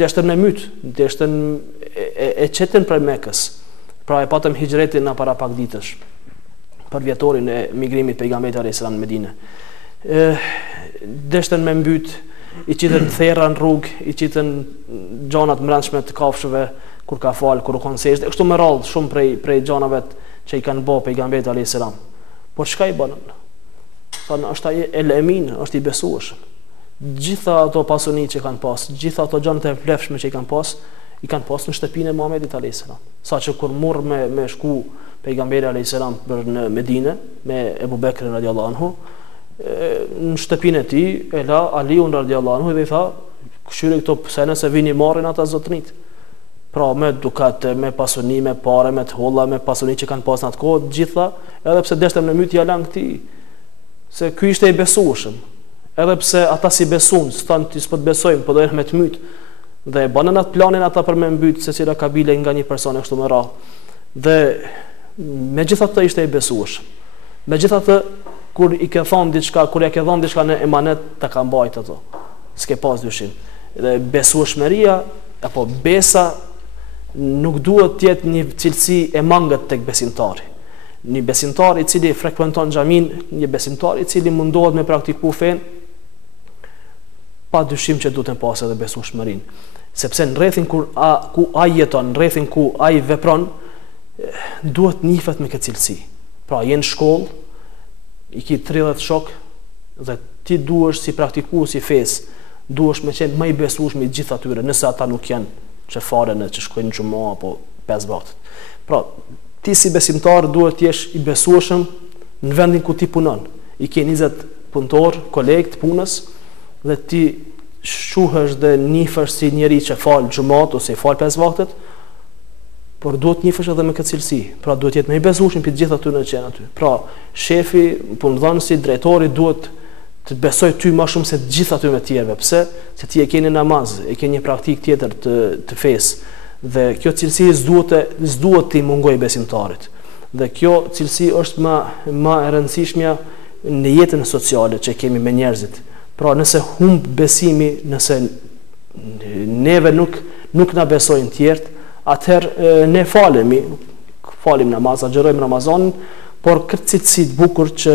deshtën e myt, deshtën e çetën prej Mekës. Pra e patëm hijretin na para pak ditësh, për vjetorin e migrimit pejgamberit alayhis salam në Medinë. Deshtën me mbyt, i qitën therra në rrugë, i qitën gjanat mbrëmshme të kafshëve kur ka fal, kur u kanë sejdë, kështu me radhë shumë prej gjanave që i kanë bë pejgamberit alayhis salam. Por çka i bën? Thonë është ai el emin, është i besueshëm. Gjitha ato pasuni që kanë pas, gjitha ato gjëra të vlefshme që i kanë pas, i kanë pas në shtëpinë e Muhamedit alayhis salam. Saqë kur morr me shku pejgamberi alayhis salam për në Medinë me Ebu Bekrin radiallahu anhu, në shtëpinë e tij e la Aliun radiallahu anhu dhe i tha, këshyre këto pse nëse vini marrin ata zotrinit. Pra me dukat, me pasuni, me pare, me të holla, me pasuni që kanë pas në atë kohë, gjitha, edhe pse deshtëm në mytë jalan këti, se ky ishte i besueshëm, edhe pse ata si besun, s'tan ti s'po të besojmë, po dojnë me të mytë, dhe banën atë planin ata për me mbyt, se cila kabile nga një person e kështu me radhë, dhe me gjitha të ishte i besueshëm, me gjitha të kur i ke thonë diçka, kur ja ke thonë diçka në emanet, ta ka mbajt ato, s'ke pas dyshim, dhe besueshmëria, apo besa, nuk duhet të jetë një cilësi e mangët tek besimtari. Një besimtar i cili frekuenton xhamin, një besimtar i cili mundohet me praktiku fen, pa dyshim që duhet të pasë edhe besueshmërinë. Sepse në rrethin ku ai jeton, në rrethin ku ai vepron, duhet nifet me këtë cilësi. Pra, je në shkollë, i ki 30 shok dhe ti duhesh si praktikues i fesë, duhesh me qenë më i besueshëm i gjithë atyre, nëse ata nuk janë që fare në që shkojnë në xhumë apo 5 vaktet. Pra, ti si besimtar duhet t'jesh i besueshëm në vendin ku ti punon. I ke 20 punëtor, kolegë të punës, dhe ti shuhesh dhe nifesh si njeri që fal xhumat ose i fal 5 vaktet, por duhet nifesh edhe me këtë cilësi. Pra, duhet jetë më i besueshëm për gjithë aty në që janë aty. Pra, shefi, punëdhënësi, drejtori duhet të besoj ty më shumë se të gjithë aty me tjerëve. Pse? Se ti e ke një namaz, e ke një praktik tjetër të fesë. Dhe kjo cilësi s'duhet të i mungoj besimtarit. Dhe kjo cilësi është më e rëndësishmja në jetën sociale që kemi me njerëzit. Pra, nëse humb besimi, nëse neve nuk na besojnë tjerët, atëherë ne falim namaz, agjerojmë Ramazanin, por këtë cilësi të bukur që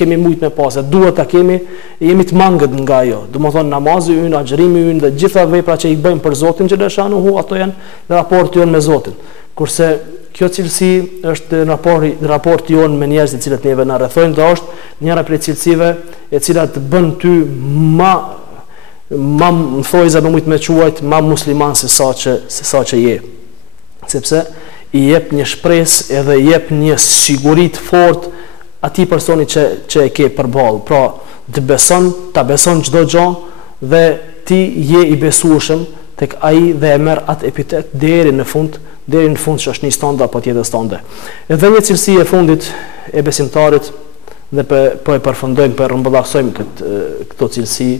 kemi mujt me pasë, duhet ta kemi, jemi të mangët nga ajo. Do të thonë namazi ynë, agjerimi ynë dhe gjitha vepra që i bëjmë për Zotin xhaleshanuhu, ato janë në raporti jon me Zotin. Kurse kjo cilësi është në raporti jon me njerëzit të cilët neve na rrethojnë, dhe është njëra prej cilësive e cila të bën ty ma më thojza më shumë me quajt ma musliman se sa që je. Sepse i jep një shpresë edhe i jep një siguri të fortë atij personi që e ke përballë. Pra, ta beson çdo gjë dhe ti je i besueshëm tek ai dhe e merr atë epitet deri në fund që është një stand apo tjetër stande. Edhe një cilësi e fundit e besimtarit dhe po e përfundojmë, po e rrëmbullsojmë këto cilësi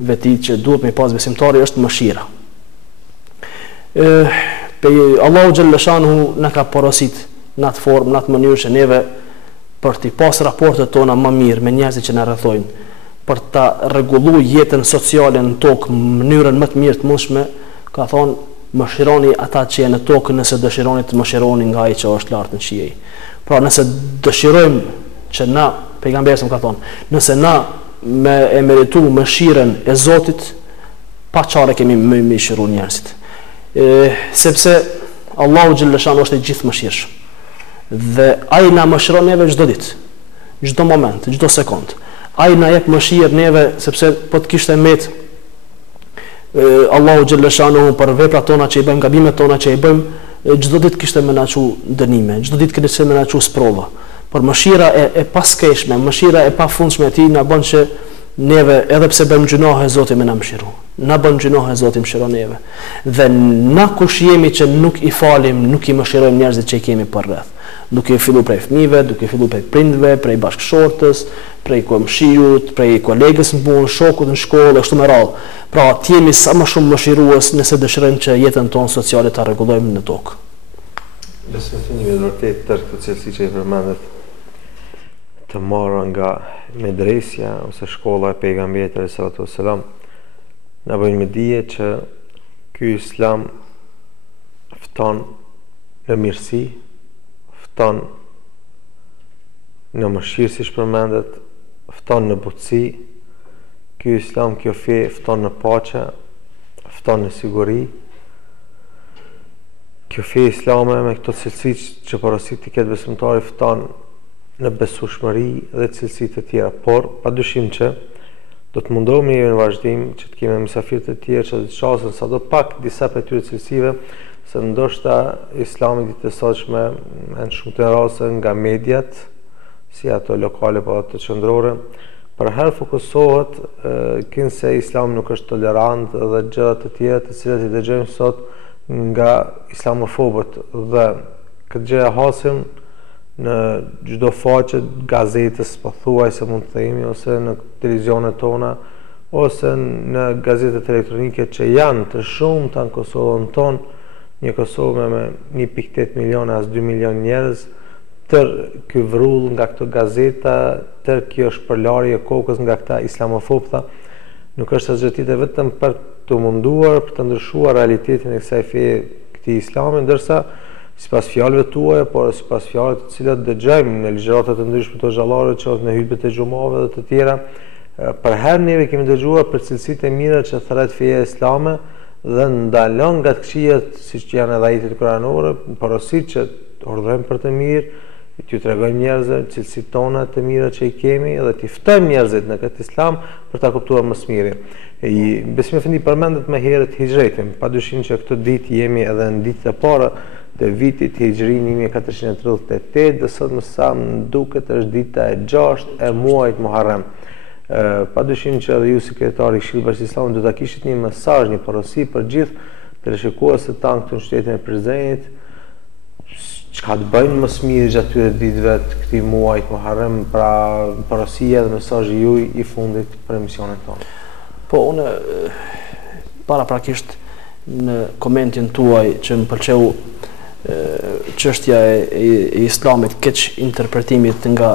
veti që duhet me pas besimtari është mëshira. Allahu xhaleshanuhu na ka porosit në atë formë, në atë mënyrë që neve për të pas raportet tona më mirë me njerëzit që na rrethojnë, për ta rregulluar jetën sociale në tokë në mënyrën më të mirë të mundshme, ka thonë mëshironi ata që janë në tokë nëse dëshironi të mëshironi nga ai që është lart në qiell. Pra, nëse dëshirojmë që na, pejgamberi ka thonë, nëse na me e meritu mëshirën e Zotit, pa çare kemi më mëshiruar njerëzit. Sepse Allahu xhaleshanu është i gjithë mëshirshëm. Dhe ai na mëshiron neve çdo ditë, çdo moment, çdo sekond. Ai na jep mëshirë neve, sepse po të kishte met Allahu xhaleshanu për veprat tona që i bëjmë, gabimet tona që i bëjmë, çdo ditë kishte menaçu dënime, çdo ditë kishte menaçu sprova. Por mëshira e paskeshme, mëshira e pafundshme e tij na bën që neve, edhe pse bëjmë gjunohe, Zoti më na mëshiron. Na bën gjunohe, Zoti mëshiron neve. Dhe na kush jemi që nuk i falim, nuk i mëshirojmë njerëzit që i kemi për rreth. Duke filluar prej fëmijëve, duke filluar prej prindve, prej bashkëshortës, prej komshiut, prej kolegës në punë, shokut në shkollë, kështu me radhë. Pra, të jemi sa më shumë mëshirues nëse dëshirojmë që jetën tonë sociale ta rregullojmë në tokë. Besoj se një vërtet tërë këtë cilësi që i përmendet të marra nga medresja ose shkolla e pejgamberit sallallahu alaihi wasallam, na bëjnë me dije që ky islam fton në mirësi, fton në mëshirë, si shpërmendet, fton në butësi. Ky islam, kjo fe fton në paqe, fton në siguri. Kjo fe islame me këto cilësi që porosit të ketë besimtari fton në besueshmëri dhe cilësi të tjera, por padyshim që do të mundohemi në vazhdim që të kemi mysafirë të tjerë që të shohin sado pak disa prej tyre cilësive, se ndoshta Islami ditë të sotshme në shumë të raste nga mediat, si ato lokale po ato qendrore, për herë fokusohet kënë se Islami nuk është tolerant dhe gjëra të tjera të cilat i dëgjojmë sot nga islamofobët, dhe këtë gjë e hasim në çdo faqe gazetës, pothuajse mund të themi, ose në televizionet tona, ose në gazetet elektronike që janë të shumta në Kosovën tonë, një Kosovë me 1.8 milion as 2 milion njerëz, tër ky vrull nga këto gazeta, tër kjo shpërlarje kokës nga këta islamofobë, nuk është asgjë tjetër vetëm për të munduar për të ndryshuar realitetin e kësaj feje, këtij islami, ndërsa sipas fjalëve tuaja, por sipas fjalëve të cilat dëgjojmë në ligjërata të ndryshme të xhallarëve, qoftë në hutbet e xhumave dhe të tjera, për herë neve kemi dëgjuar për cilësitë e mira që thret feja islame dhe ndalon nga të këqijat, siç janë edhe ajetet kuranore, porositë që urdhërojmë për të mirë, t'ju tregojmë njerëzve cilësitë tona të mira që i kemi dhe t'i ftojmë njerëzit në këtë islam për ta kuptuar më së miri. Besim Efendi përmendet më herët hijretin, padyshim që këtë ditë jemi edhe në ditët e para të vitit hijrin 1438, dhe sot më sa më duket është dita e 6 e muajit Muharrem. Padyshim që edhe ju sekretari i Këshillit Bashkisë Islamit do ta kishit një mesazh, një porosi për gjithë teleshikuesit tanë këtu në qytetin e Prizrenit, çka të bëjnë më së miri gjatë këtyre ditëve të këtij muajit Muharrem, pra porosia dhe mesazhi juaj i fundit për emisionin tonë. Po unë paraprakisht në komentin tuaj që më pëlqeu çështja e islamit, keq interpretimit nga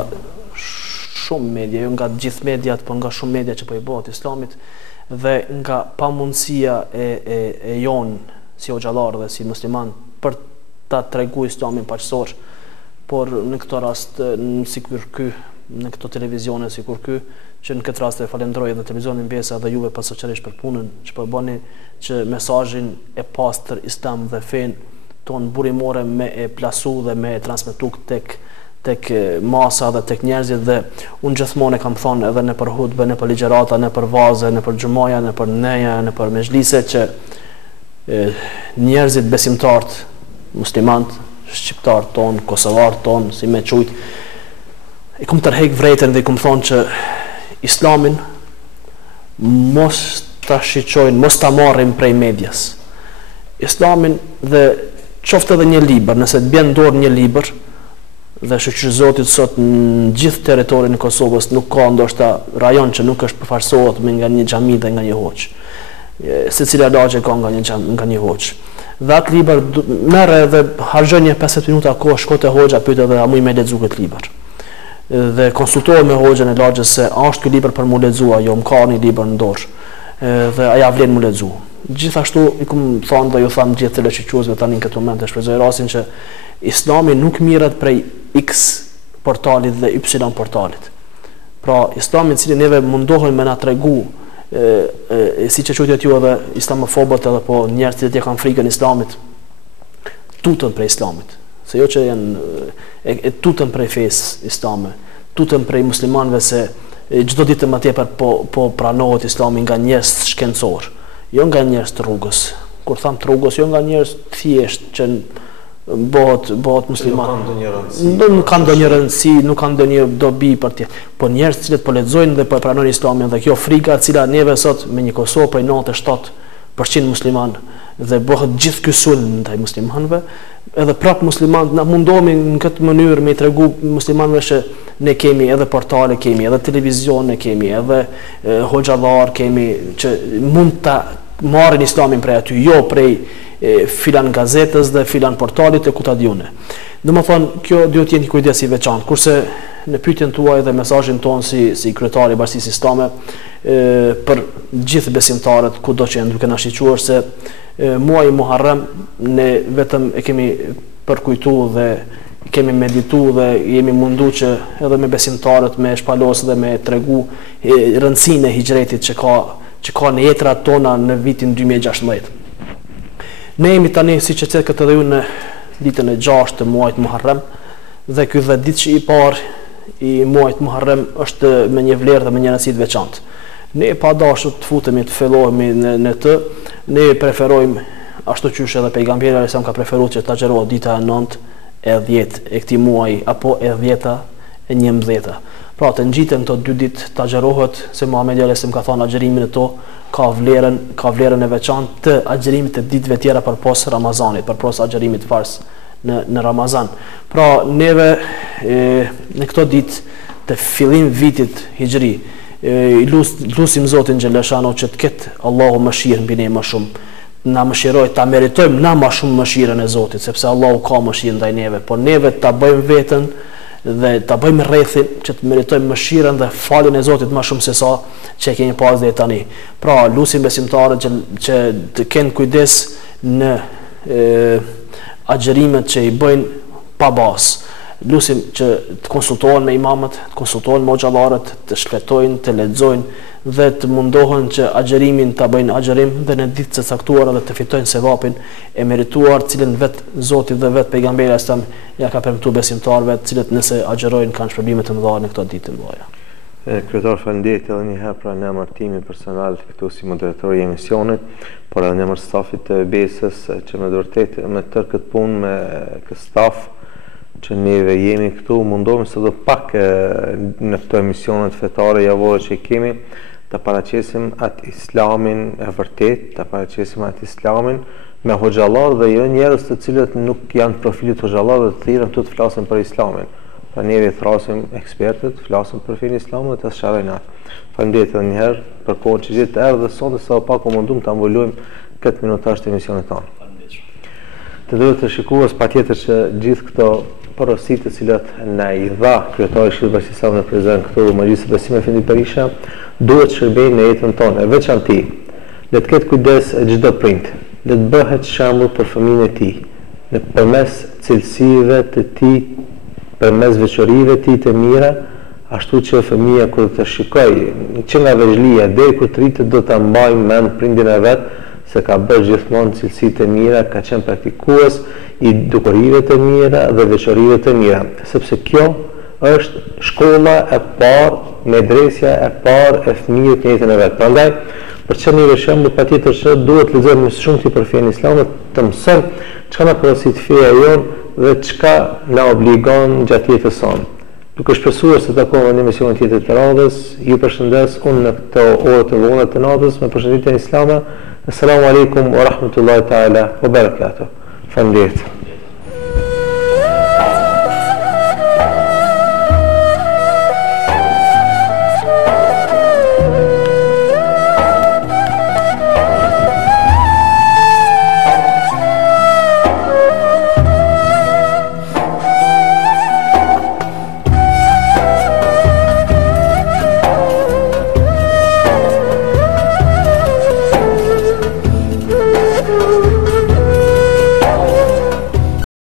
shumë media, jo nga të gjithë mediat, por nga shumë media që po i bëhet islamit, dhe nga pamundësia e jonë si hoxhallar dhe si musliman për ta treguar islamin paqësor, por në këtë rast sikur ky, në këto televizione sikur ky, që në këtë rast e falenderoj edhe televizionin Besa dhe juve pasoqërisht për punën që po bëni, që mesazhin e pastër islam dhe fen ton burimore me e plasu dhe me e transmetu tek masa dhe tek njerëzit, dhe unë gjithmonë e kam thonë edhe në për hutbe, në për ligjërata, në për vaze, në për xhumaja, në për neja, në për mezhlise, që njerëzit besimtarët, muslimanët, shqiptarët ton, kosovarët ton, si me qujt, i kom tërheq vretën dhe i kom thonë që islamin mos ta shiqojnë, mos ta marrin prej medias. Islamin, dhe qoftë edhe një libër, nëse të bjen dorë një libër, dhe shoqëri Zotit sot në gjithë territorin e Kosovës nuk ka ndoshta rajon që nuk është përfaqësohet me nga një xhami dhe nga një hoç. Secila lagje ka nga një hoç. Dhe atë libër merr edhe harxhon një 50 minuta kohë, shko te hoxha, pyet edhe a muj me lexu këtë libër. Dhe konsultohem me hoxhën e lagjës se a është ky libër për mu lexua, jo më ka një libër në dorë. Dhe aja vlen mu lexu. Gjithashtu i kum thonë dhe ju tham gjithë teleshikuesve tani në këtë moment, e shpresoj rastin që Islami nuk mirret prej X portalit dhe Y portalit. Pra Islami i cili neve mundohen me na tregu, siç e quajtë ju edhe islamofobët edhe po njerëzit që kanë frikën Islamit, tutën prej Islamit. Se jo që janë tutën prej fesë islame, tutën prej muslimanëve, se çdo ditë më tepër po pranohet Islami nga njerëz shkencor, jo nga njerëz të rrugës. Kur tham të rrugës, jo nga njerëz thjesht që bëhet musliman. Nuk kanë ndonjë rëndësi, nuk kanë ndonjë dobi për të. Po njerëz që po lexojnë dhe po e pranojnë Islamin, dhe kjo frika e cila neve sot me një Kosovë prej 97% musliman dhe bëhet gjithë ky sulm ndaj muslimanëve, edhe prap muslimanët na mundohemi në këtë mënyrë me i tregu muslimanëve se ne kemi edhe portale, kemi edhe televizion, ne kemi edhe hoxhallar, kemi që mund ta marrin Islamin prej aty, jo prej filan gazetës dhe filan portalit e ku ta diune. Domethënë, kjo duhet të jetë një kujdes i veçantë. Kurse në pyetjen tuaj dhe mesazhin ton si kryetari i Bashkisë Islame për gjithë besimtarët kudo që janë, duke na shiquar se muaji Muharrem ne vetëm e kemi përkujtuar dhe kemi medituar dhe jemi munduar që edhe me besimtarët me shpalos dhe me tregu rëndësinë e hijretit që ka në jetrat tona në vitin 2016. Ne jemi tani, siç e thënë këtë dhe ju, në ditën e 6 të muajit Muharrem, dhe ky dhe ditë i parë i muajit Muharrem është me një vlerë dhe me një rëndësi të veçantë. Ne pa dashur të futemi të fillohemi në të, ne preferojmë ashtu qysh edhe pejgamberi alayhis salam ka preferuar që të agjerohet dita e 9 e 10 e këtij muaji apo e 10 e 11. Pra të ngjiten këto 2 ditë të agjerohet, se Muhamedi alayhis salam ka thënë agjerimin e to ka vlerën e veçantë të agjerimit të ditëve tjera përpos Ramazanit, përpos agjerimit fars në Ramazan. Pra neve në këto ditë të fillim vitit hijri lusim Zotin xhaleshano që të ketë Allahu mëshirë mbi ne më shumë, na mëshiroj, ta meritojmë na më shumë mëshirën e Zotit, sepse Allahu ka mëshirë ndaj neve, por neve ta bëjmë veten dhe ta bëjmë rrethin që të meritojmë mëshirën dhe faljen e Zotit më shumë se sa që kemi pas deri tani. Pra lusim besimtarët që të kenë kujdes në agjerimet që i bëjnë pa bazë. Lusim që të konsultohen me imamët, të konsultohen me xhallarët, të shpjetojnë, të lexojnë dhe të mundohen që agjerimin ta bëjnë agjerim dhe në ditë të caktuara dhe të fitojnë sevapin e merituar, cilën vetë Zoti dhe vetë pejgamberi astam ja ka premtuar besimtarëve, të cilët nëse agjerojnë kanë shpërbime të mëdha në këto ditë të mëdha. Kryetar, faleminderit edhe një herë për emër timin personal këtu si moderator i emisionit, por edhe në emër stafit të besës që me vërtet me tërë këtë punë me këtë staf që neve jemi këtu, mundohemi së do pak në këto emisionet fetare javore që i kemi, të paraqesim atë islamin e vërtet, të paraqesim atë islamin me hoxhallar dhe jo njerëz të cilët nuk janë profilit hoxhallar dhe të thirrën këtu të flasin për islamin. Pra neve thrasim ekspertët, flasim për fenë islamit dhe të sharojnë atë. Faleminderit edhe një herë për kohën që gjithë erdhë dhe sot sa pak u mundum ta mbulojmë këtë minutazh të emisionit tonë. Të duhet të shikues patjetër që gjithë këto porositë të cilat na i dha kryetari i Këshillit Bashkësor në prezant këtu Majlisi Besim Efendi Berisha duhet shërbejnë në jetën tonë, e veçanti. Le të ketë kujdes çdo prind, le të bëhet shembull për fëmijën e tij, në përmes cilësive të tij, përmes veçorive të tij të mira, ashtu që fëmia kur të shikojë që nga veçlia deri kur të rritet do ta mbajë mend prindin e vet se ka bërë gjithmonë cilësitë e mira, ka qenë praktikues i dukurive të mira dhe veçorive të mira, sepse kjo është shkolla e parë, medresja e parë e fëmijët në jetën e vet. Prandaj, për çfarë ne shembull patjetër që duhet lexojmë më shumë ti për fenë islamit, të mësojmë çka na porosit feja jonë dhe çka na obligon gjatë jetës sonë. Duke shpresuar se takohemi në emisionin tjetër të radhës, ju përshëndes unë në këto orë të vonë të natës me përshëndetjen islame. Assalamu alaikum wa rahmatullahi ta'ala wa barakatuh. Faleminderit.